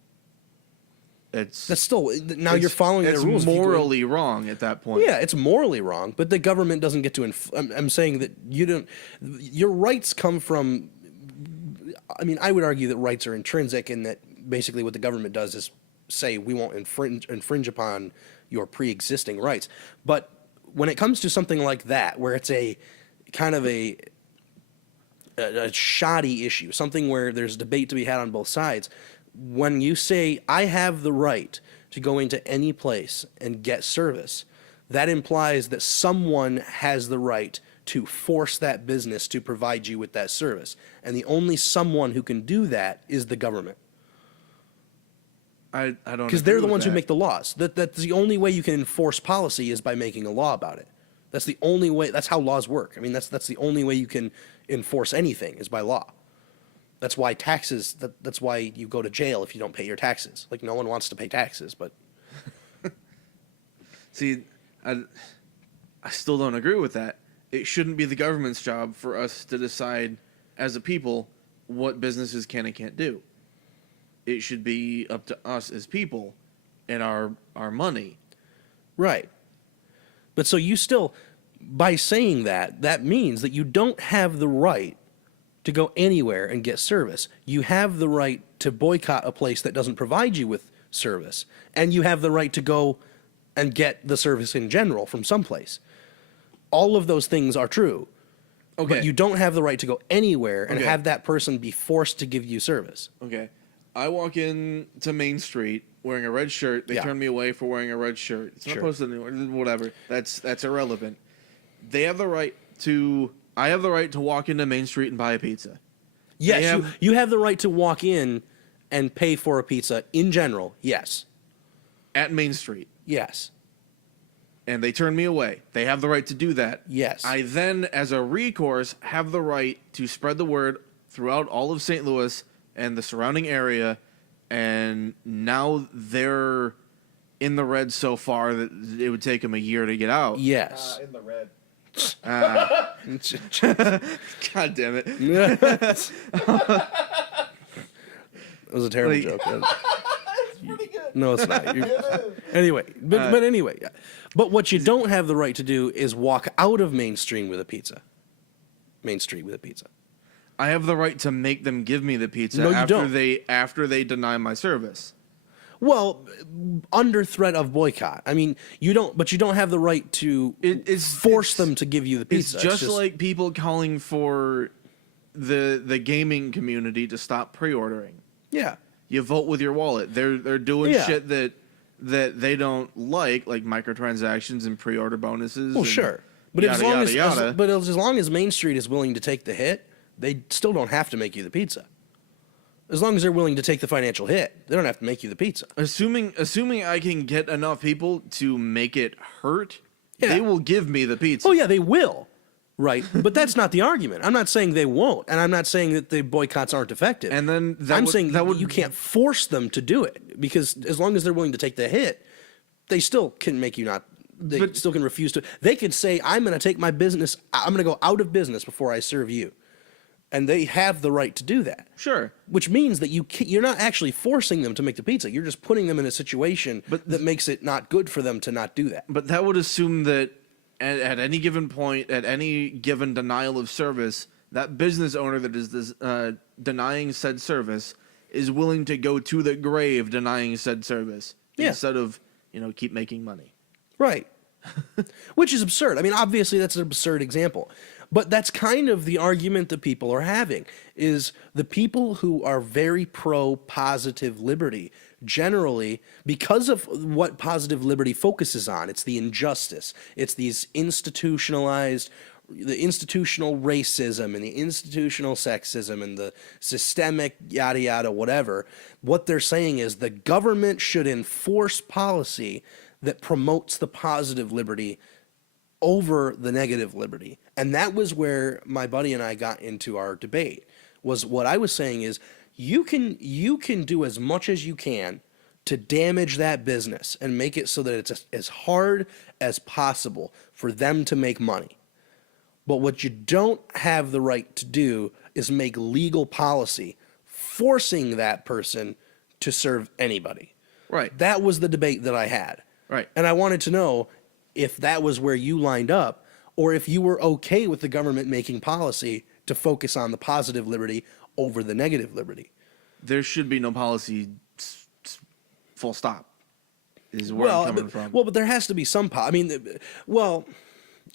It's That's still now you're it's- following their it's rules. If you go in- morally wrong at that point. Yeah, it's morally wrong, but the government doesn't get to. I'm saying that you don't. Your rights come from. I mean, I would argue that rights are intrinsic, and that basically what the government does is say we won't infringe upon your pre-existing rights. But when it comes to something like that, where it's a kind of a shoddy issue, something where there's debate to be had on both sides, when you say I have the right to go into any place and get service, that implies that someone has the right to force that business to provide you with that service. And the only someone who can do that is the government. I don't Because they're agree the with ones who that. make the laws. That's the only way you can enforce policy is by making a law about it. That's the only way. That's how laws work. I mean, that's the only way you can enforce anything is by law. That's why taxes. That's why you go to jail if you don't pay your taxes. Like no one wants to pay taxes, but See, I still don't agree with that. It shouldn't be the government's job for us to decide as a people what businesses can and can't do. It should be up to us as people and our money. right. But so you still, by saying that, that means that you don't have the right to go anywhere and get service. You have the right to boycott a place that doesn't provide you with service, and you have the right to go and get the service in general from someplace. All of those things are true. Okay. But you don't have the right to go anywhere and Okay. have that person be forced to give you service. Okay. I walk in to Main Street wearing a red shirt. They Yeah. turn me away for wearing a red shirt. It's not Sure. posted anywhere. Whatever. That's irrelevant. They have the right to. I have the right to walk into Main Street and buy a pizza. Yes, have- you have the right to walk in and pay for a pizza in general. Yes. At Main Street. Yes. And they turn me away. They have the right to do that. Yes. I then, as a recourse, have the right to spread the word throughout all of St. Louis and the surrounding area. And now they're in the red so far that it would take them a year to get out. Yes. In the red. God damn it. That was a terrible Like- joke. It's pretty good. No, it's not. Anyway, but anyway, yeah. But what you don't have the right to do is walk out of Main Street with a pizza. Main Street with a pizza. I have the right to make them give me the pizza No, you after don't. after they deny my service. Well, under threat of boycott. I mean, you don't, but you don't have the right to force them to give you the It's pizza. just like people calling for the gaming community to stop pre-ordering. yeah, You vote with your wallet. They're doing Yeah. shit that they don't like microtransactions and pre-order bonuses. well, and sure. But yada, as long yada, as, yada. but as long as Main Street is willing to take the hit, they still don't have to make you the pizza. As long as they're willing to take the financial hit, they don't have to make you the pizza. Assuming I can get enough people to make it hurt, Yeah. they will give me the pizza. Oh yeah, they will, right? But that's not the argument. I'm not saying they won't, and I'm not saying that the boycotts aren't effective. And then I'm saying that you can't force them to do it, because as long as they're willing to take the hit, they still can make you not. They But- still can refuse to. They could say, "I'm going to take my business. I'm going to go out of business before I serve you," and they have the right to do that. Sure. Which means that you're not actually forcing them to make the pizza. You're just putting them in a situation that makes it not good for them to not do that. But that would assume that at any given point, at any given denial of service, that business owner that is denying said service is willing to go to the grave denying said service Yeah. instead of keep making money. Right. Which is absurd. I mean, obviously that's an absurd example. But that's kind of the argument that people are having, is the people who are very pro positive liberty generally, because of what positive liberty focuses on, it's the injustice, it's these the institutional racism and the institutional sexism and the systemic yada yada whatever. What they're saying is the government should enforce policy that promotes the positive liberty over the negative liberty. And that was where my buddy and I got into our debate. Was what I was saying is you can do as much as you can to damage that business and make it so that it's as hard as possible for them to make money. But what you don't have the right to do is make legal policy forcing that person to serve anybody. Right. That was the debate that I had. Right. And I wanted to know if that was where you lined up, or if you were okay with the government making policy to focus on the positive liberty over the negative liberty. There should be no policy. Full stop. Is where I'm coming from. Well, but there has to be some I mean, well,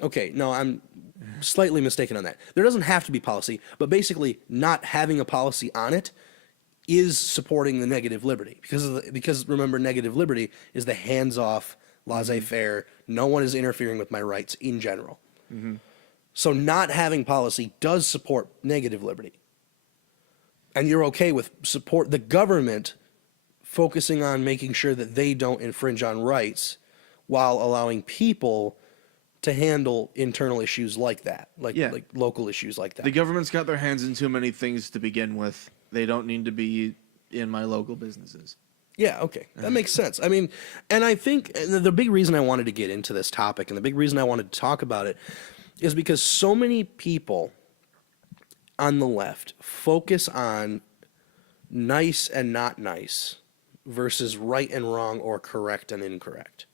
okay, no, I'm slightly mistaken on that. There doesn't have to be policy, but basically not having a policy on it is supporting the negative liberty, because remember, negative liberty is the hands-off, laissez-faire. No one is interfering with my rights in general. So not having policy does support negative liberty, and you're okay with support the government focusing on making sure that they don't infringe on rights while allowing people to handle internal issues like that, like local issues like that. The government's got their hands in too many things to begin with. They don't need to be in my local businesses. Yeah, okay. That makes sense. I mean, and I think the big reason I wanted to get into this topic and the big reason I wanted to talk about it is because so many people on the left focus on nice and not nice versus right and wrong or correct and incorrect.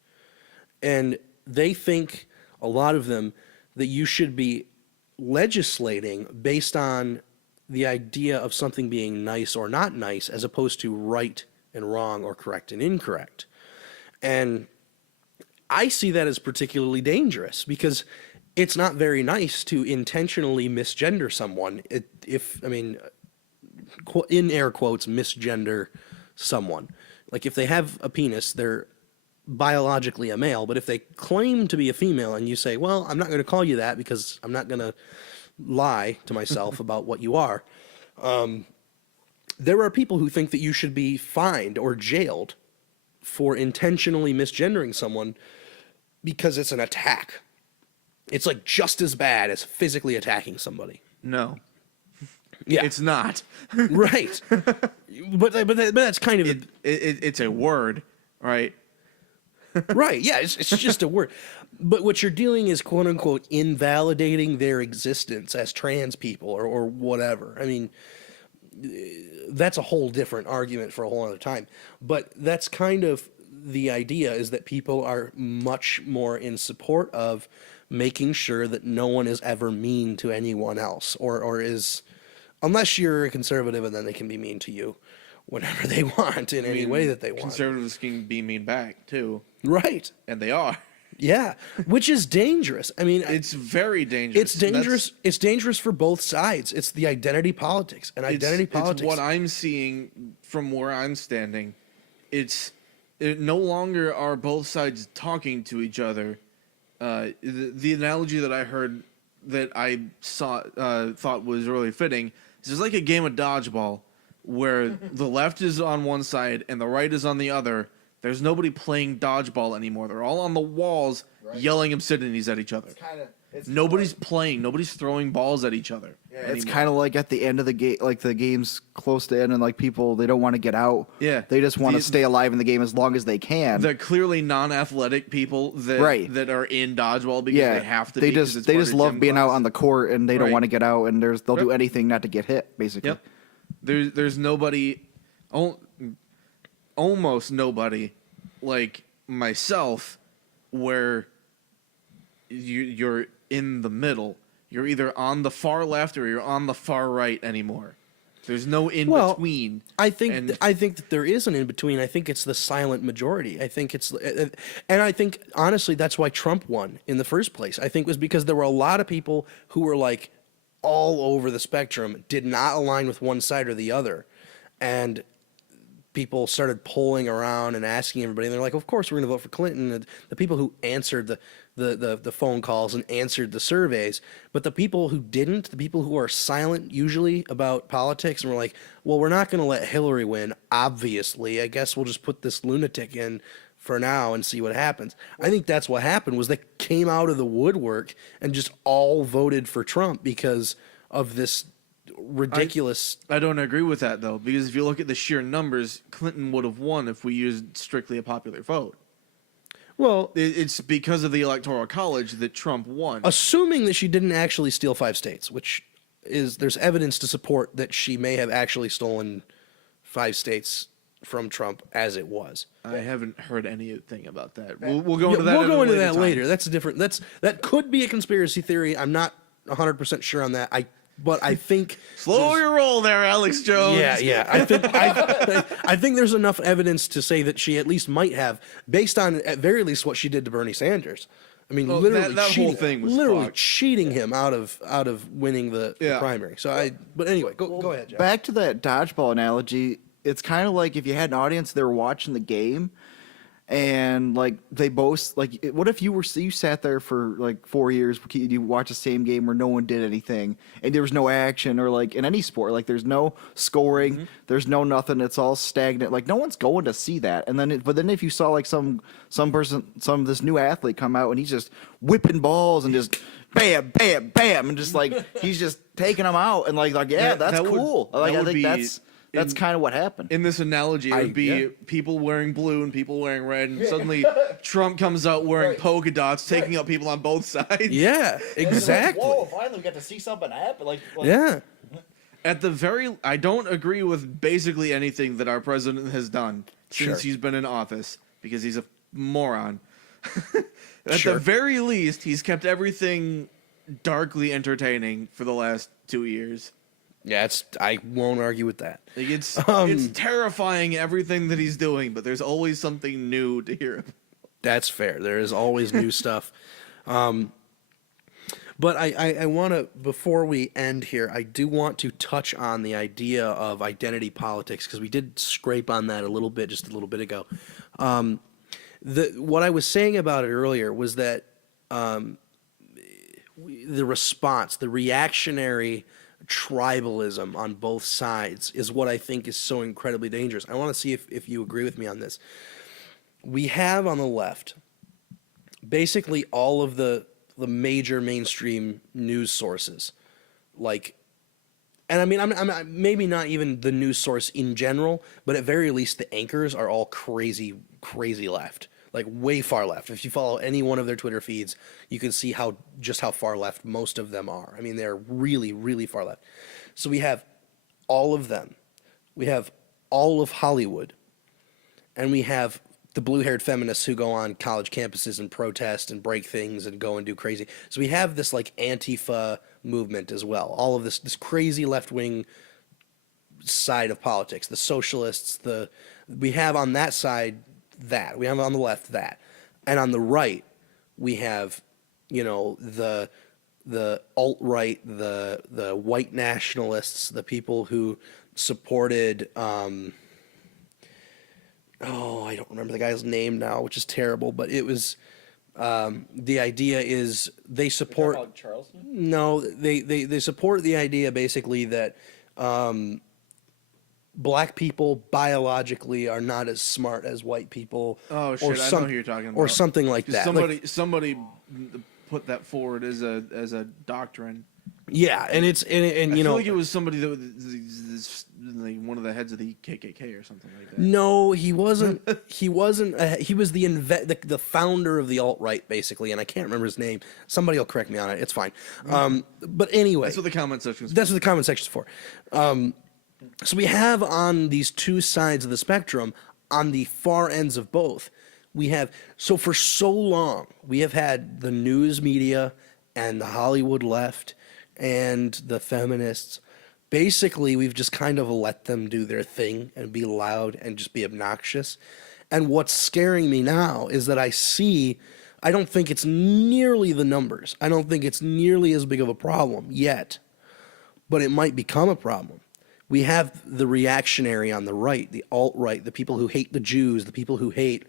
And they think, a lot of them, that you should be legislating based on the idea of something being nice or not nice as opposed to right and wrong or correct and incorrect. And I see that as particularly dangerous because it's not very nice to intentionally misgender someone. In air quotes, misgender someone. Like if they have a penis, they're biologically a male, but if they claim to be a female and you say, well, I'm not going to call you that because I'm not going to lie to myself about what you are. There are people who think that you should be fined or jailed for intentionally misgendering someone because it's an attack. It's like just as bad as physically attacking somebody. No, Yeah, it's not. right. but that's kind of It's a word, right? right. Yeah, it's just a word. But what you're doing is quote unquote invalidating their existence as trans people or whatever. I mean, that's a whole different argument for a whole other time. But that's kind of the idea, is that people are much more in support of making sure that no one is ever mean to anyone else or is unless you're a conservative, and then they can be mean to you whenever they want in any way that they want. Conservatives can be mean back too, Right. and they are. Yeah, which is dangerous. I mean, It's very dangerous. it's dangerous. It's dangerous for both sides. It's the identity politics, and identity politics. It's what I'm seeing from where I'm standing. It no longer are both sides talking to each other. The analogy that I heard that I saw thought was really fitting is it's like a game of dodgeball where the left is on one side and the right is on the other. There's nobody playing dodgeball anymore. They're all on the walls yelling obscenities at each other. Nobody's playing. Nobody's throwing balls at each other. It's kind of like at the end of the game, like the game's close to end, and like people they don't want to get out. Yeah. they just want to The- stay alive in the game as long as they can. the clearly non-athletic people that Right. that are in dodgeball because yeah, they have to. They be 'cause just it's they part just of love gym being out class. on the court, and they don't Right. want to get out, and they'll do Yep. anything not to get hit. Basically, Yep. There's nobody, almost nobody, like myself, where you're in the middle. You're either on the far left or you're on the far right anymore. There's no in Well, between. I think And- I think that there is an in between. I think it's the silent majority. I think it's, and I think honestly that's why Trump won in the first place. I think was because there were a lot of people who were like all over the spectrum, did not align with one side or the other, and people started polling around and asking everybody, and they're like, "Of course we're going to vote for Clinton." And the people who answered the phone calls and answered the surveys, but the people who didn't, the people who are silent usually about politics, and were like, "Well, we're not going to let Hillary win. Obviously, I guess we'll just put this lunatic in for now and see what happens." I think that's what happened. Was they came out of the woodwork and just all voted for Trump because of this ridiculous. I don't agree with that though, because if you look at the sheer numbers, Clinton would have won if we used strictly a popular vote. Well, It's because of the Electoral College that Trump won. assuming that she didn't actually steal 5 states, which is there's evidence to support that she may have actually stolen 5 states from Trump as it was. I haven't heard anything about that. We'll go into that. We'll at go a into later that time. later. That's a different. That could be a conspiracy theory. I'm not 100% sure on that. But I think Slow your roll there, Alex Jones. Yeah. I think there's enough evidence to say that she at least might have, based on at very least what she did to Bernie Sanders. I mean, Well, literally that whole cheating, thing was literally fucked. cheating him out of winning the Yeah. primary. So but anyway, go ahead, Jeff. back to that dodgeball analogy. It's kind of like if you had an audience, they were watching the game, and like they both like. What if you sat there for like 4 years, you watch the same game where no one did anything, and there was no action, or like in any sport, like there's no scoring, there's no nothing. It's all stagnant. Like no one's going to see that. And then, but then if you saw like some this new athlete come out and he's just whipping balls and just bam, bam, bam, and just like he's just taking them out and like yeah, that's that would- cool. that Like I would think be that's in- kind of what happened. In this analogy, it would be yeah. people wearing blue and people wearing red, and suddenly Trump comes out wearing Right. polka dots, taking out people on both sides. Yeah, It's like, exactly. whoa! Finally, we got to see something happen. Like Yeah. At the very, I don't agree with basically anything that our president has done since Sure. he's been in office because he's a moron. At Sure. the very least, he's kept everything darkly entertaining for the last 2 years. Yeah, I won't argue with that. Like it's terrifying everything that he's doing, but there's always something new to hear. That's fair. There is always new stuff. But I want to, before we end here, I do want to touch on the idea of identity politics, because we did scrape on that just a little bit ago. What I was saying about it earlier was that the response, the reactionary tribalism on both sides is what I think is so incredibly dangerous. I want to see if you agree with me on this. We have on the left basically all of the major mainstream news sources, like, and I mean, I'm maybe not even the news source in general, but at very least the anchors are all crazy left, like way far left. If you follow any one of their Twitter feeds, you can see how far left most of them are. I mean, they're really far left. So we have all of them. We have all of Hollywood, and we have the blue-haired feminists who go on college campuses and protest and break things and go and do crazy. So we have this like Antifa movement as well. All of this crazy left wing side of politics, the socialists, we have on that side that, we have on the left that, and on the right we have, you know, the alt-right, the white nationalists, the people who supported I don't remember the guy's name now, which is terrible, but it was the idea is they support About Charleston? no, they support the idea basically that black people biologically are not as smart as white people. Oh shit! I know who you're talking about. Or something like 'Cause that. Somebody put that forward as a doctrine. Yeah, and it's and I you feel know like it was somebody that was like one of the heads of the KKK or something like that. no, he wasn't. He wasn't. He was the founder of the alt right, basically, and I can't remember his name. Somebody will correct me on it. It's fine. But anyway, That's what the comment section is. that's what the comment section's for. So we have on these two sides of the spectrum, on the far ends of both, we have, so for so long, we have had the news media and the Hollywood left and the feminists. Basically, we've just kind of let them do their thing and be loud and just be obnoxious. And what's scaring me now is that I don't think it's nearly the numbers. I don't think it's nearly as big of a problem yet, but it might become a problem. We have the reactionary on the right, the alt-right, the people who hate the Jews, the people who hate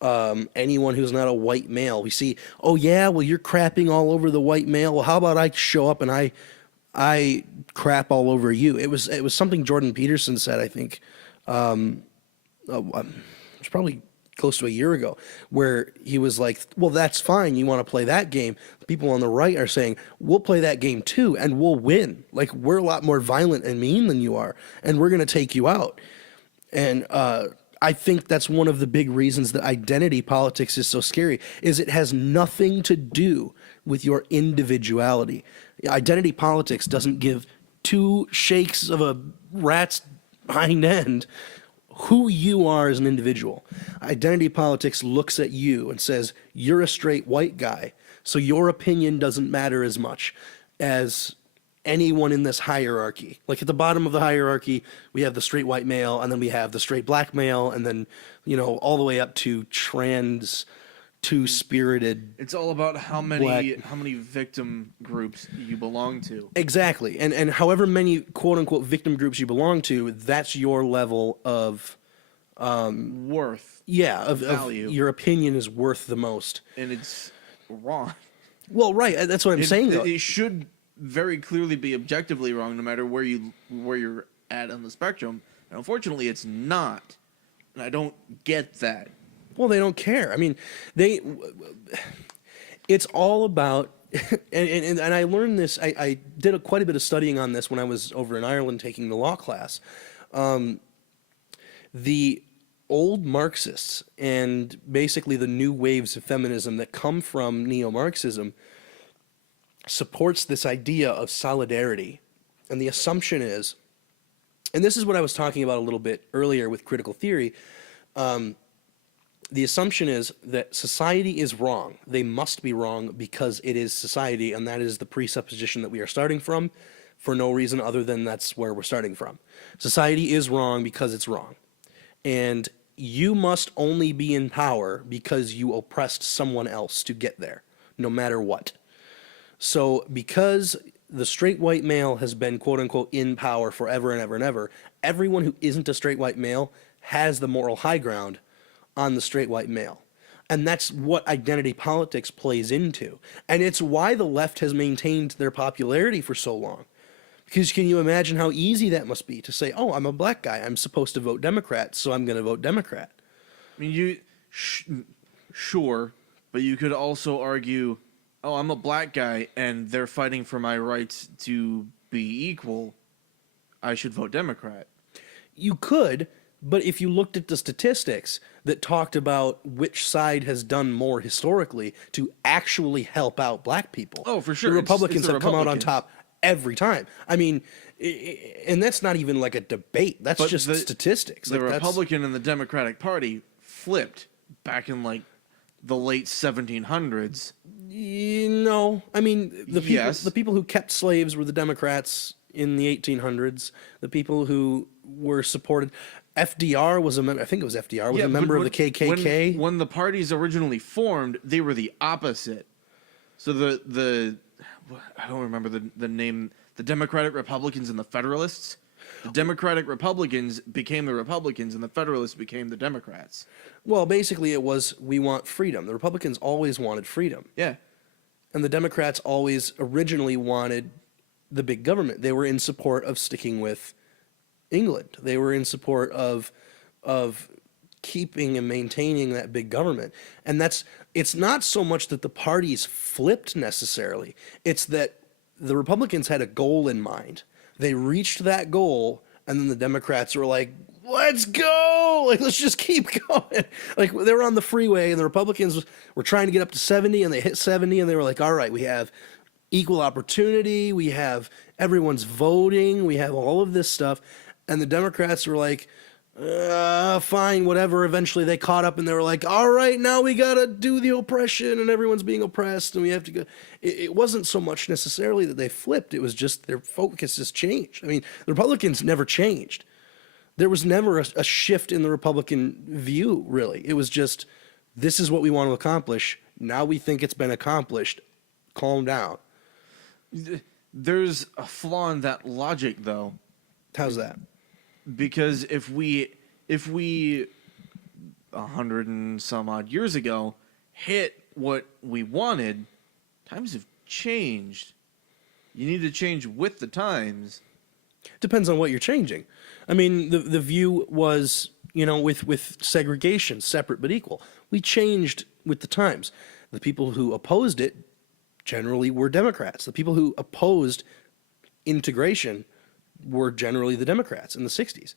anyone who's not a white male. We see, oh yeah, well you're crapping all over the white male. Well, how about I show up and I crap all over you? It was something Jordan Peterson said, I think. It's probably close to a year ago, where he was like, well, that's fine. You want to play that game. The people on the right are saying, we'll play that game too, and we'll win. Like, we're a lot more violent and mean than you are, and we're going to take you out. And I think that's one of the big reasons that identity politics is so scary, is it has nothing to do with your individuality. Identity politics doesn't give two shakes of a rat's hind end who you are as an individual. Identity politics looks at you and says, you're a straight white guy, so your opinion doesn't matter as much as anyone in this hierarchy. Like at the bottom of the hierarchy, we have the straight white male, and then we have the straight black male, and then, you know, all the way up to trans, two-spirited. It's all about how many victim groups you belong to. Exactly. And however many quote-unquote victim groups you belong to, that's your level of Worth. yeah, of value. your opinion is worth the most. And it's wrong. Well, right, that's what I'm saying though. It should very clearly be objectively wrong, no matter where you're at on the spectrum. And unfortunately, it's not. And I don't get that. Well, they don't care. I mean, it's all about, and I learned this, I did quite a bit of studying on this when I was over in Ireland taking the law class. The old Marxists and basically the new waves of feminism that come from neo-Marxism supports this idea of solidarity. And the assumption is, and this is what I was talking about a little bit earlier with critical theory, the assumption is that society is wrong. They must be wrong because it is society, and that is the presupposition that we are starting from for no reason other than that's where we're starting from. Society is wrong because it's wrong. And you must only be in power because you oppressed someone else to get there, no matter what. So because the straight white male has been quote-unquote in power forever and ever and ever, everyone who isn't a straight white male has the moral high ground on the straight white male. And that's what identity politics plays into. And it's why the left has maintained their popularity for so long. Because can you imagine how easy that must be to say, oh, I'm a black guy, I'm supposed to vote Democrat, so I'm going to vote Democrat. I mean, sure, but you could also argue, oh, I'm a black guy and they're fighting for my rights to be equal. I should vote Democrat. You could, but if you looked at the statistics that talked about which side has done more historically to actually help out black people, Oh, for sure. the It's Republicans the have come out on Republicans. top every time. I mean, and that's not even like a debate. That's But just statistics. The Like, that's- Republican and the Democratic Party flipped back in like the late 1700s. No, I mean Yes. the people who kept slaves were the Democrats in the 1800s. The people who were supported. FDR was a member. I think it was FDR was a but member of the when- KKK. When the parties originally formed, they were the opposite. So the I don't remember the name. The Democratic Republicans and the Federalists. The Democratic Republicans became the Republicans, and the Federalists became the Democrats. Well, basically, it was we want freedom. The Republicans always wanted freedom, Yeah. and the Democrats always originally wanted the big government. They were in support of sticking with England. They were in support of keeping and maintaining that big government. And it's not so much that the parties flipped necessarily. It's that the Republicans had a goal in mind. They reached that goal, and then the Democrats were like, let's go. Like, let's just keep going. Like, they were on the freeway, and the Republicans were trying to get up to 70, and they hit 70, and they were like, all right, we have equal opportunity. We have everyone's voting. We have all of this stuff. And the Democrats were like, fine, whatever. Eventually they caught up and they were like, all right, now we got to do the oppression and everyone's being oppressed and we have to go. It wasn't so much necessarily that they flipped. It was just their focus has changed. I mean, the Republicans never changed. There was never a shift in the Republican view, really. It was just, this is what we want to accomplish. Now we think it's been accomplished. Calm down. There's a flaw in that logic, though. How's that? Because if we 100 and some odd years ago hit what we wanted, times have changed. You need to change with the times. Depends on what you're changing. I mean, the view was, with segregation, separate but equal. We changed with the times. The people who opposed it generally were Democrats. The people who opposed integration were generally the Democrats in the 60s.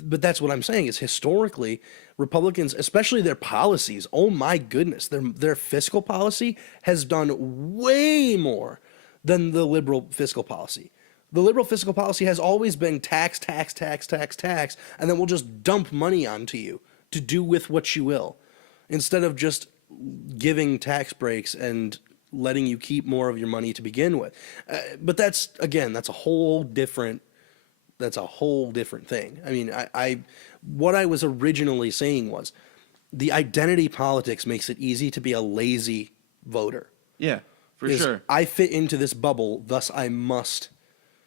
But that's what I'm saying is historically, Republicans, especially their policies, oh my goodness, their fiscal policy has done way more than the liberal fiscal policy. The liberal fiscal policy has always been tax, tax, tax, tax, tax, and then we'll just dump money onto you to do with what you will, instead of just giving tax breaks and letting you keep more of your money to begin with. But that's a whole different thing. I mean, what I was originally saying was the identity politics makes it easy to be a lazy voter. Yeah, for Is sure. I fit into this bubble, thus I must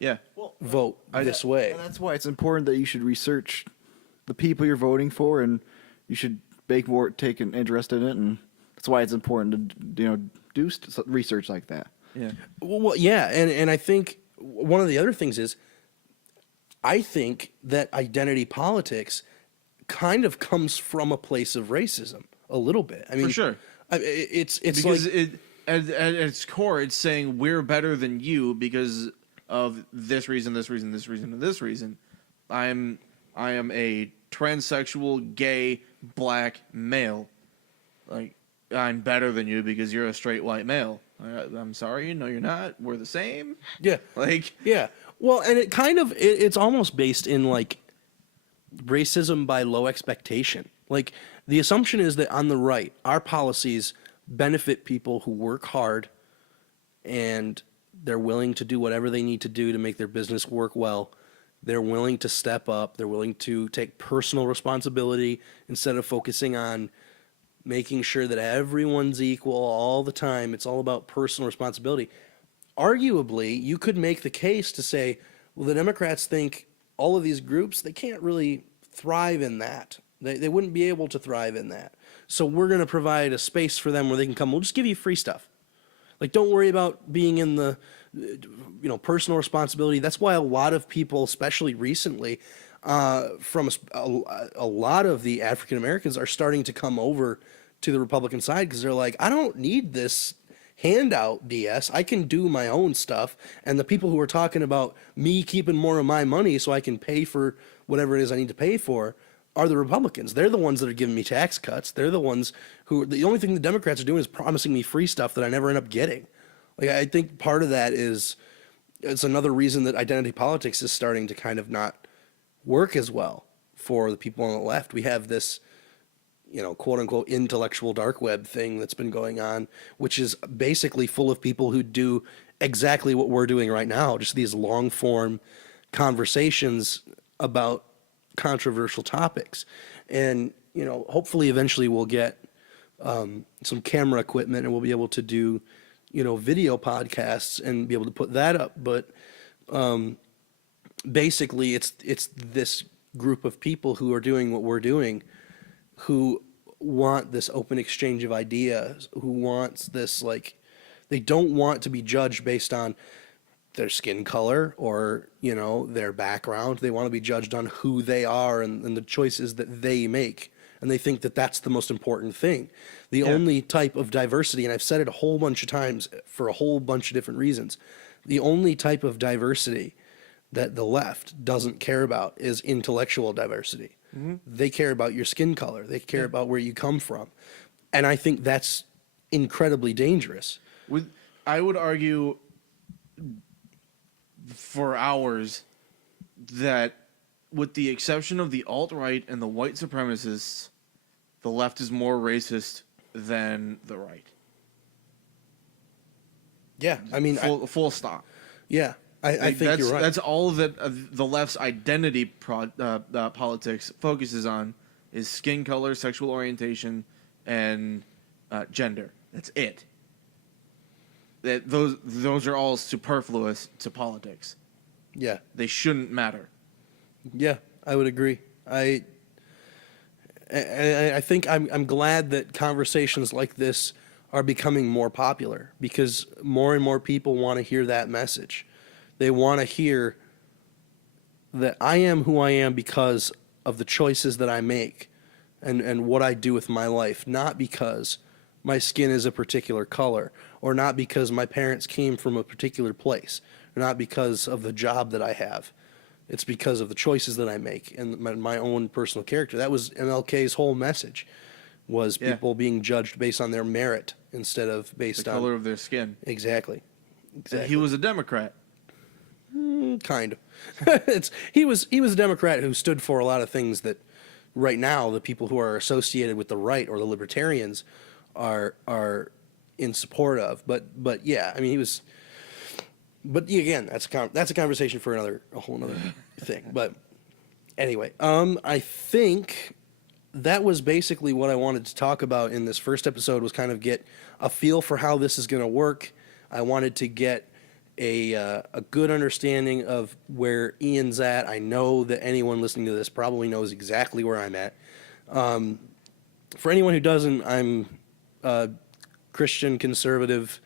Yeah. vote this way. And that's why it's important that you should research the people you're voting for, and you should take an interest in it, and that's why it's important to do research like that. Yeah. Well, yeah, and I think one of the other things is, I think that identity politics kind of comes from a place of racism a little bit. I mean, For sure. It's Because like at its core, it's saying we're better than you because of this reason, this reason, this reason, and this reason. I am a transsexual, gay, black male. Like, I'm better than you because you're a straight white male. I'm sorry, no, you're not. We're the same. yeah. Like, Yeah. Well, and it kind of it's almost based in like racism by low expectation. Like the assumption is that on the right, our policies benefit people who work hard and they're willing to do whatever they need to do to make their business work well. They're willing to step up, they're willing to take personal responsibility instead of focusing on making sure that everyone's equal all the time. It's all about personal responsibility. Arguably, you could make the case to say, well, the Democrats think all of these groups, they can't really thrive in that. They wouldn't be able to thrive in that. So we're going to provide a space for them where they can come. We'll just give you free stuff. Like, don't worry about being in the, personal responsibility. That's why a lot of people, especially recently, from a lot of the African Americans are starting to come over to the Republican side because they're like, I don't need this handout, DS. I can do my own stuff. And the people who are talking about me keeping more of my money so I can pay for whatever it is I need to pay for are the Republicans. They're the ones that are giving me tax cuts. They're the ones who, the only thing the Democrats are doing is promising me free stuff that I never end up getting. Like, I think part of that is, it's another reason that identity politics is starting to kind of not work as well for the people on the left. We have this quote unquote intellectual dark web thing that's been going on, which is basically full of people who do exactly what we're doing right now, just these long form conversations about controversial topics. And, hopefully eventually we'll get some camera equipment and we'll be able to do, video podcasts and be able to put that up. But basically it's this group of people who are doing what we're doing, who want this open exchange of ideas, who wants this, like, they don't want to be judged based on their skin color or, their background. They want to be judged on who they are and the choices that they make. And they think that that's the most important thing. The only type of diversity, and I've said it a whole bunch of times for a whole bunch of different reasons, the only type of diversity that the left doesn't care about is intellectual diversity. They care about your skin color. They care about where you come from. And I think that's incredibly dangerous. I would argue for hours that, with the exception of the alt-right and the white supremacists, the left is more racist than the right. Yeah, I mean, Full stop. yeah, I think you're right. That's all that the left's identity politics focuses on is skin color, sexual orientation, and gender. That's it. Those are all superfluous to politics. Yeah, They shouldn't matter. yeah, I would agree. I think I'm glad that conversations like this are becoming more popular because more and more people want to hear that message. They want to hear that I am who I am because of the choices that I make and what I do with my life, not because my skin is a particular color or not because my parents came from a particular place or not because of the job that I have. It's because of the choices that I make and my own personal character. That was MLK's whole message, was people being judged based on their merit instead of based The on color of their skin. Exactly. He was a Democrat. Kind of. He was a Democrat who stood for a lot of things that right now the people who are associated with the right or the libertarians are in support of. But yeah, I mean he was. But again, that's a conversation for a whole nother thing. But anyway, I think that was basically what I wanted to talk about in this first episode, was kind of get a feel for how this is going to work. I wanted to get a good understanding of where Ian's at. I know that anyone listening to this probably knows exactly where I'm at. For anyone who doesn't, I'm Christian conservative.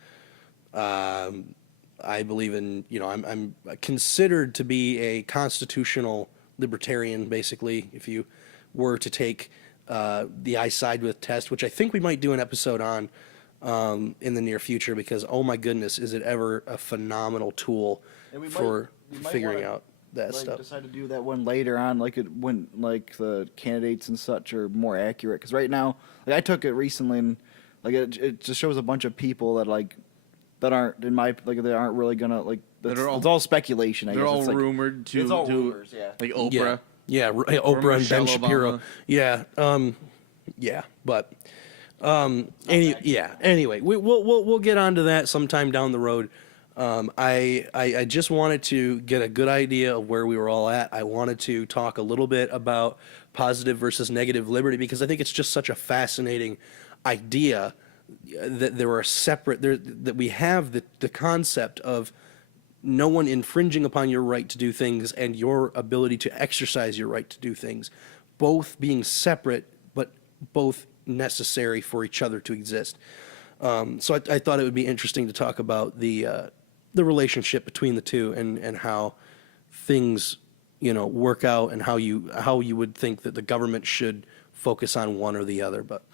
I believe in, I'm considered to be a constitutional libertarian, basically, if you were to take the I Side With test, which I think we might do an episode on in the near future, because, oh my goodness, is it ever a phenomenal tool for figuring out that stuff. Decide to do that one later on, when the candidates and such are more accurate. Because right now, I took it recently, and it just shows a bunch of people that aren't they aren't really gonna it's all speculation. I guess They're all it's rumored to it's all do rumors, yeah. like Oprah. Yeah, Oprah and Ben Michelle Shapiro. Obama. Yeah, but anyway, we'll get onto that sometime down the road. I just wanted to get a good idea of where we were all at. I wanted to talk a little bit about positive versus negative liberty, because I think it's just such a fascinating idea that there are that we have the concept of no one infringing upon your right to do things and your ability to exercise your right to do things, both being separate but both necessary for each other to exist. So I thought it would be interesting to talk about the relationship between the two and how things work out, and how you would think that the government should focus on one or the other. But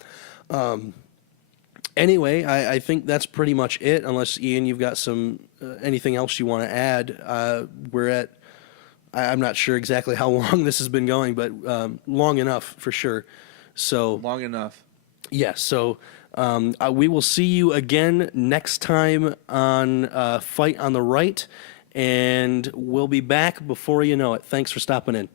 anyway, I think that's pretty much it. Unless Ian, you've got anything else you want to add. I'm not sure exactly how long this has been going, but long enough for sure. So Long enough. yeah. So we will see you again next time on Fight on the Right, and we'll be back before you know it. Thanks for stopping in.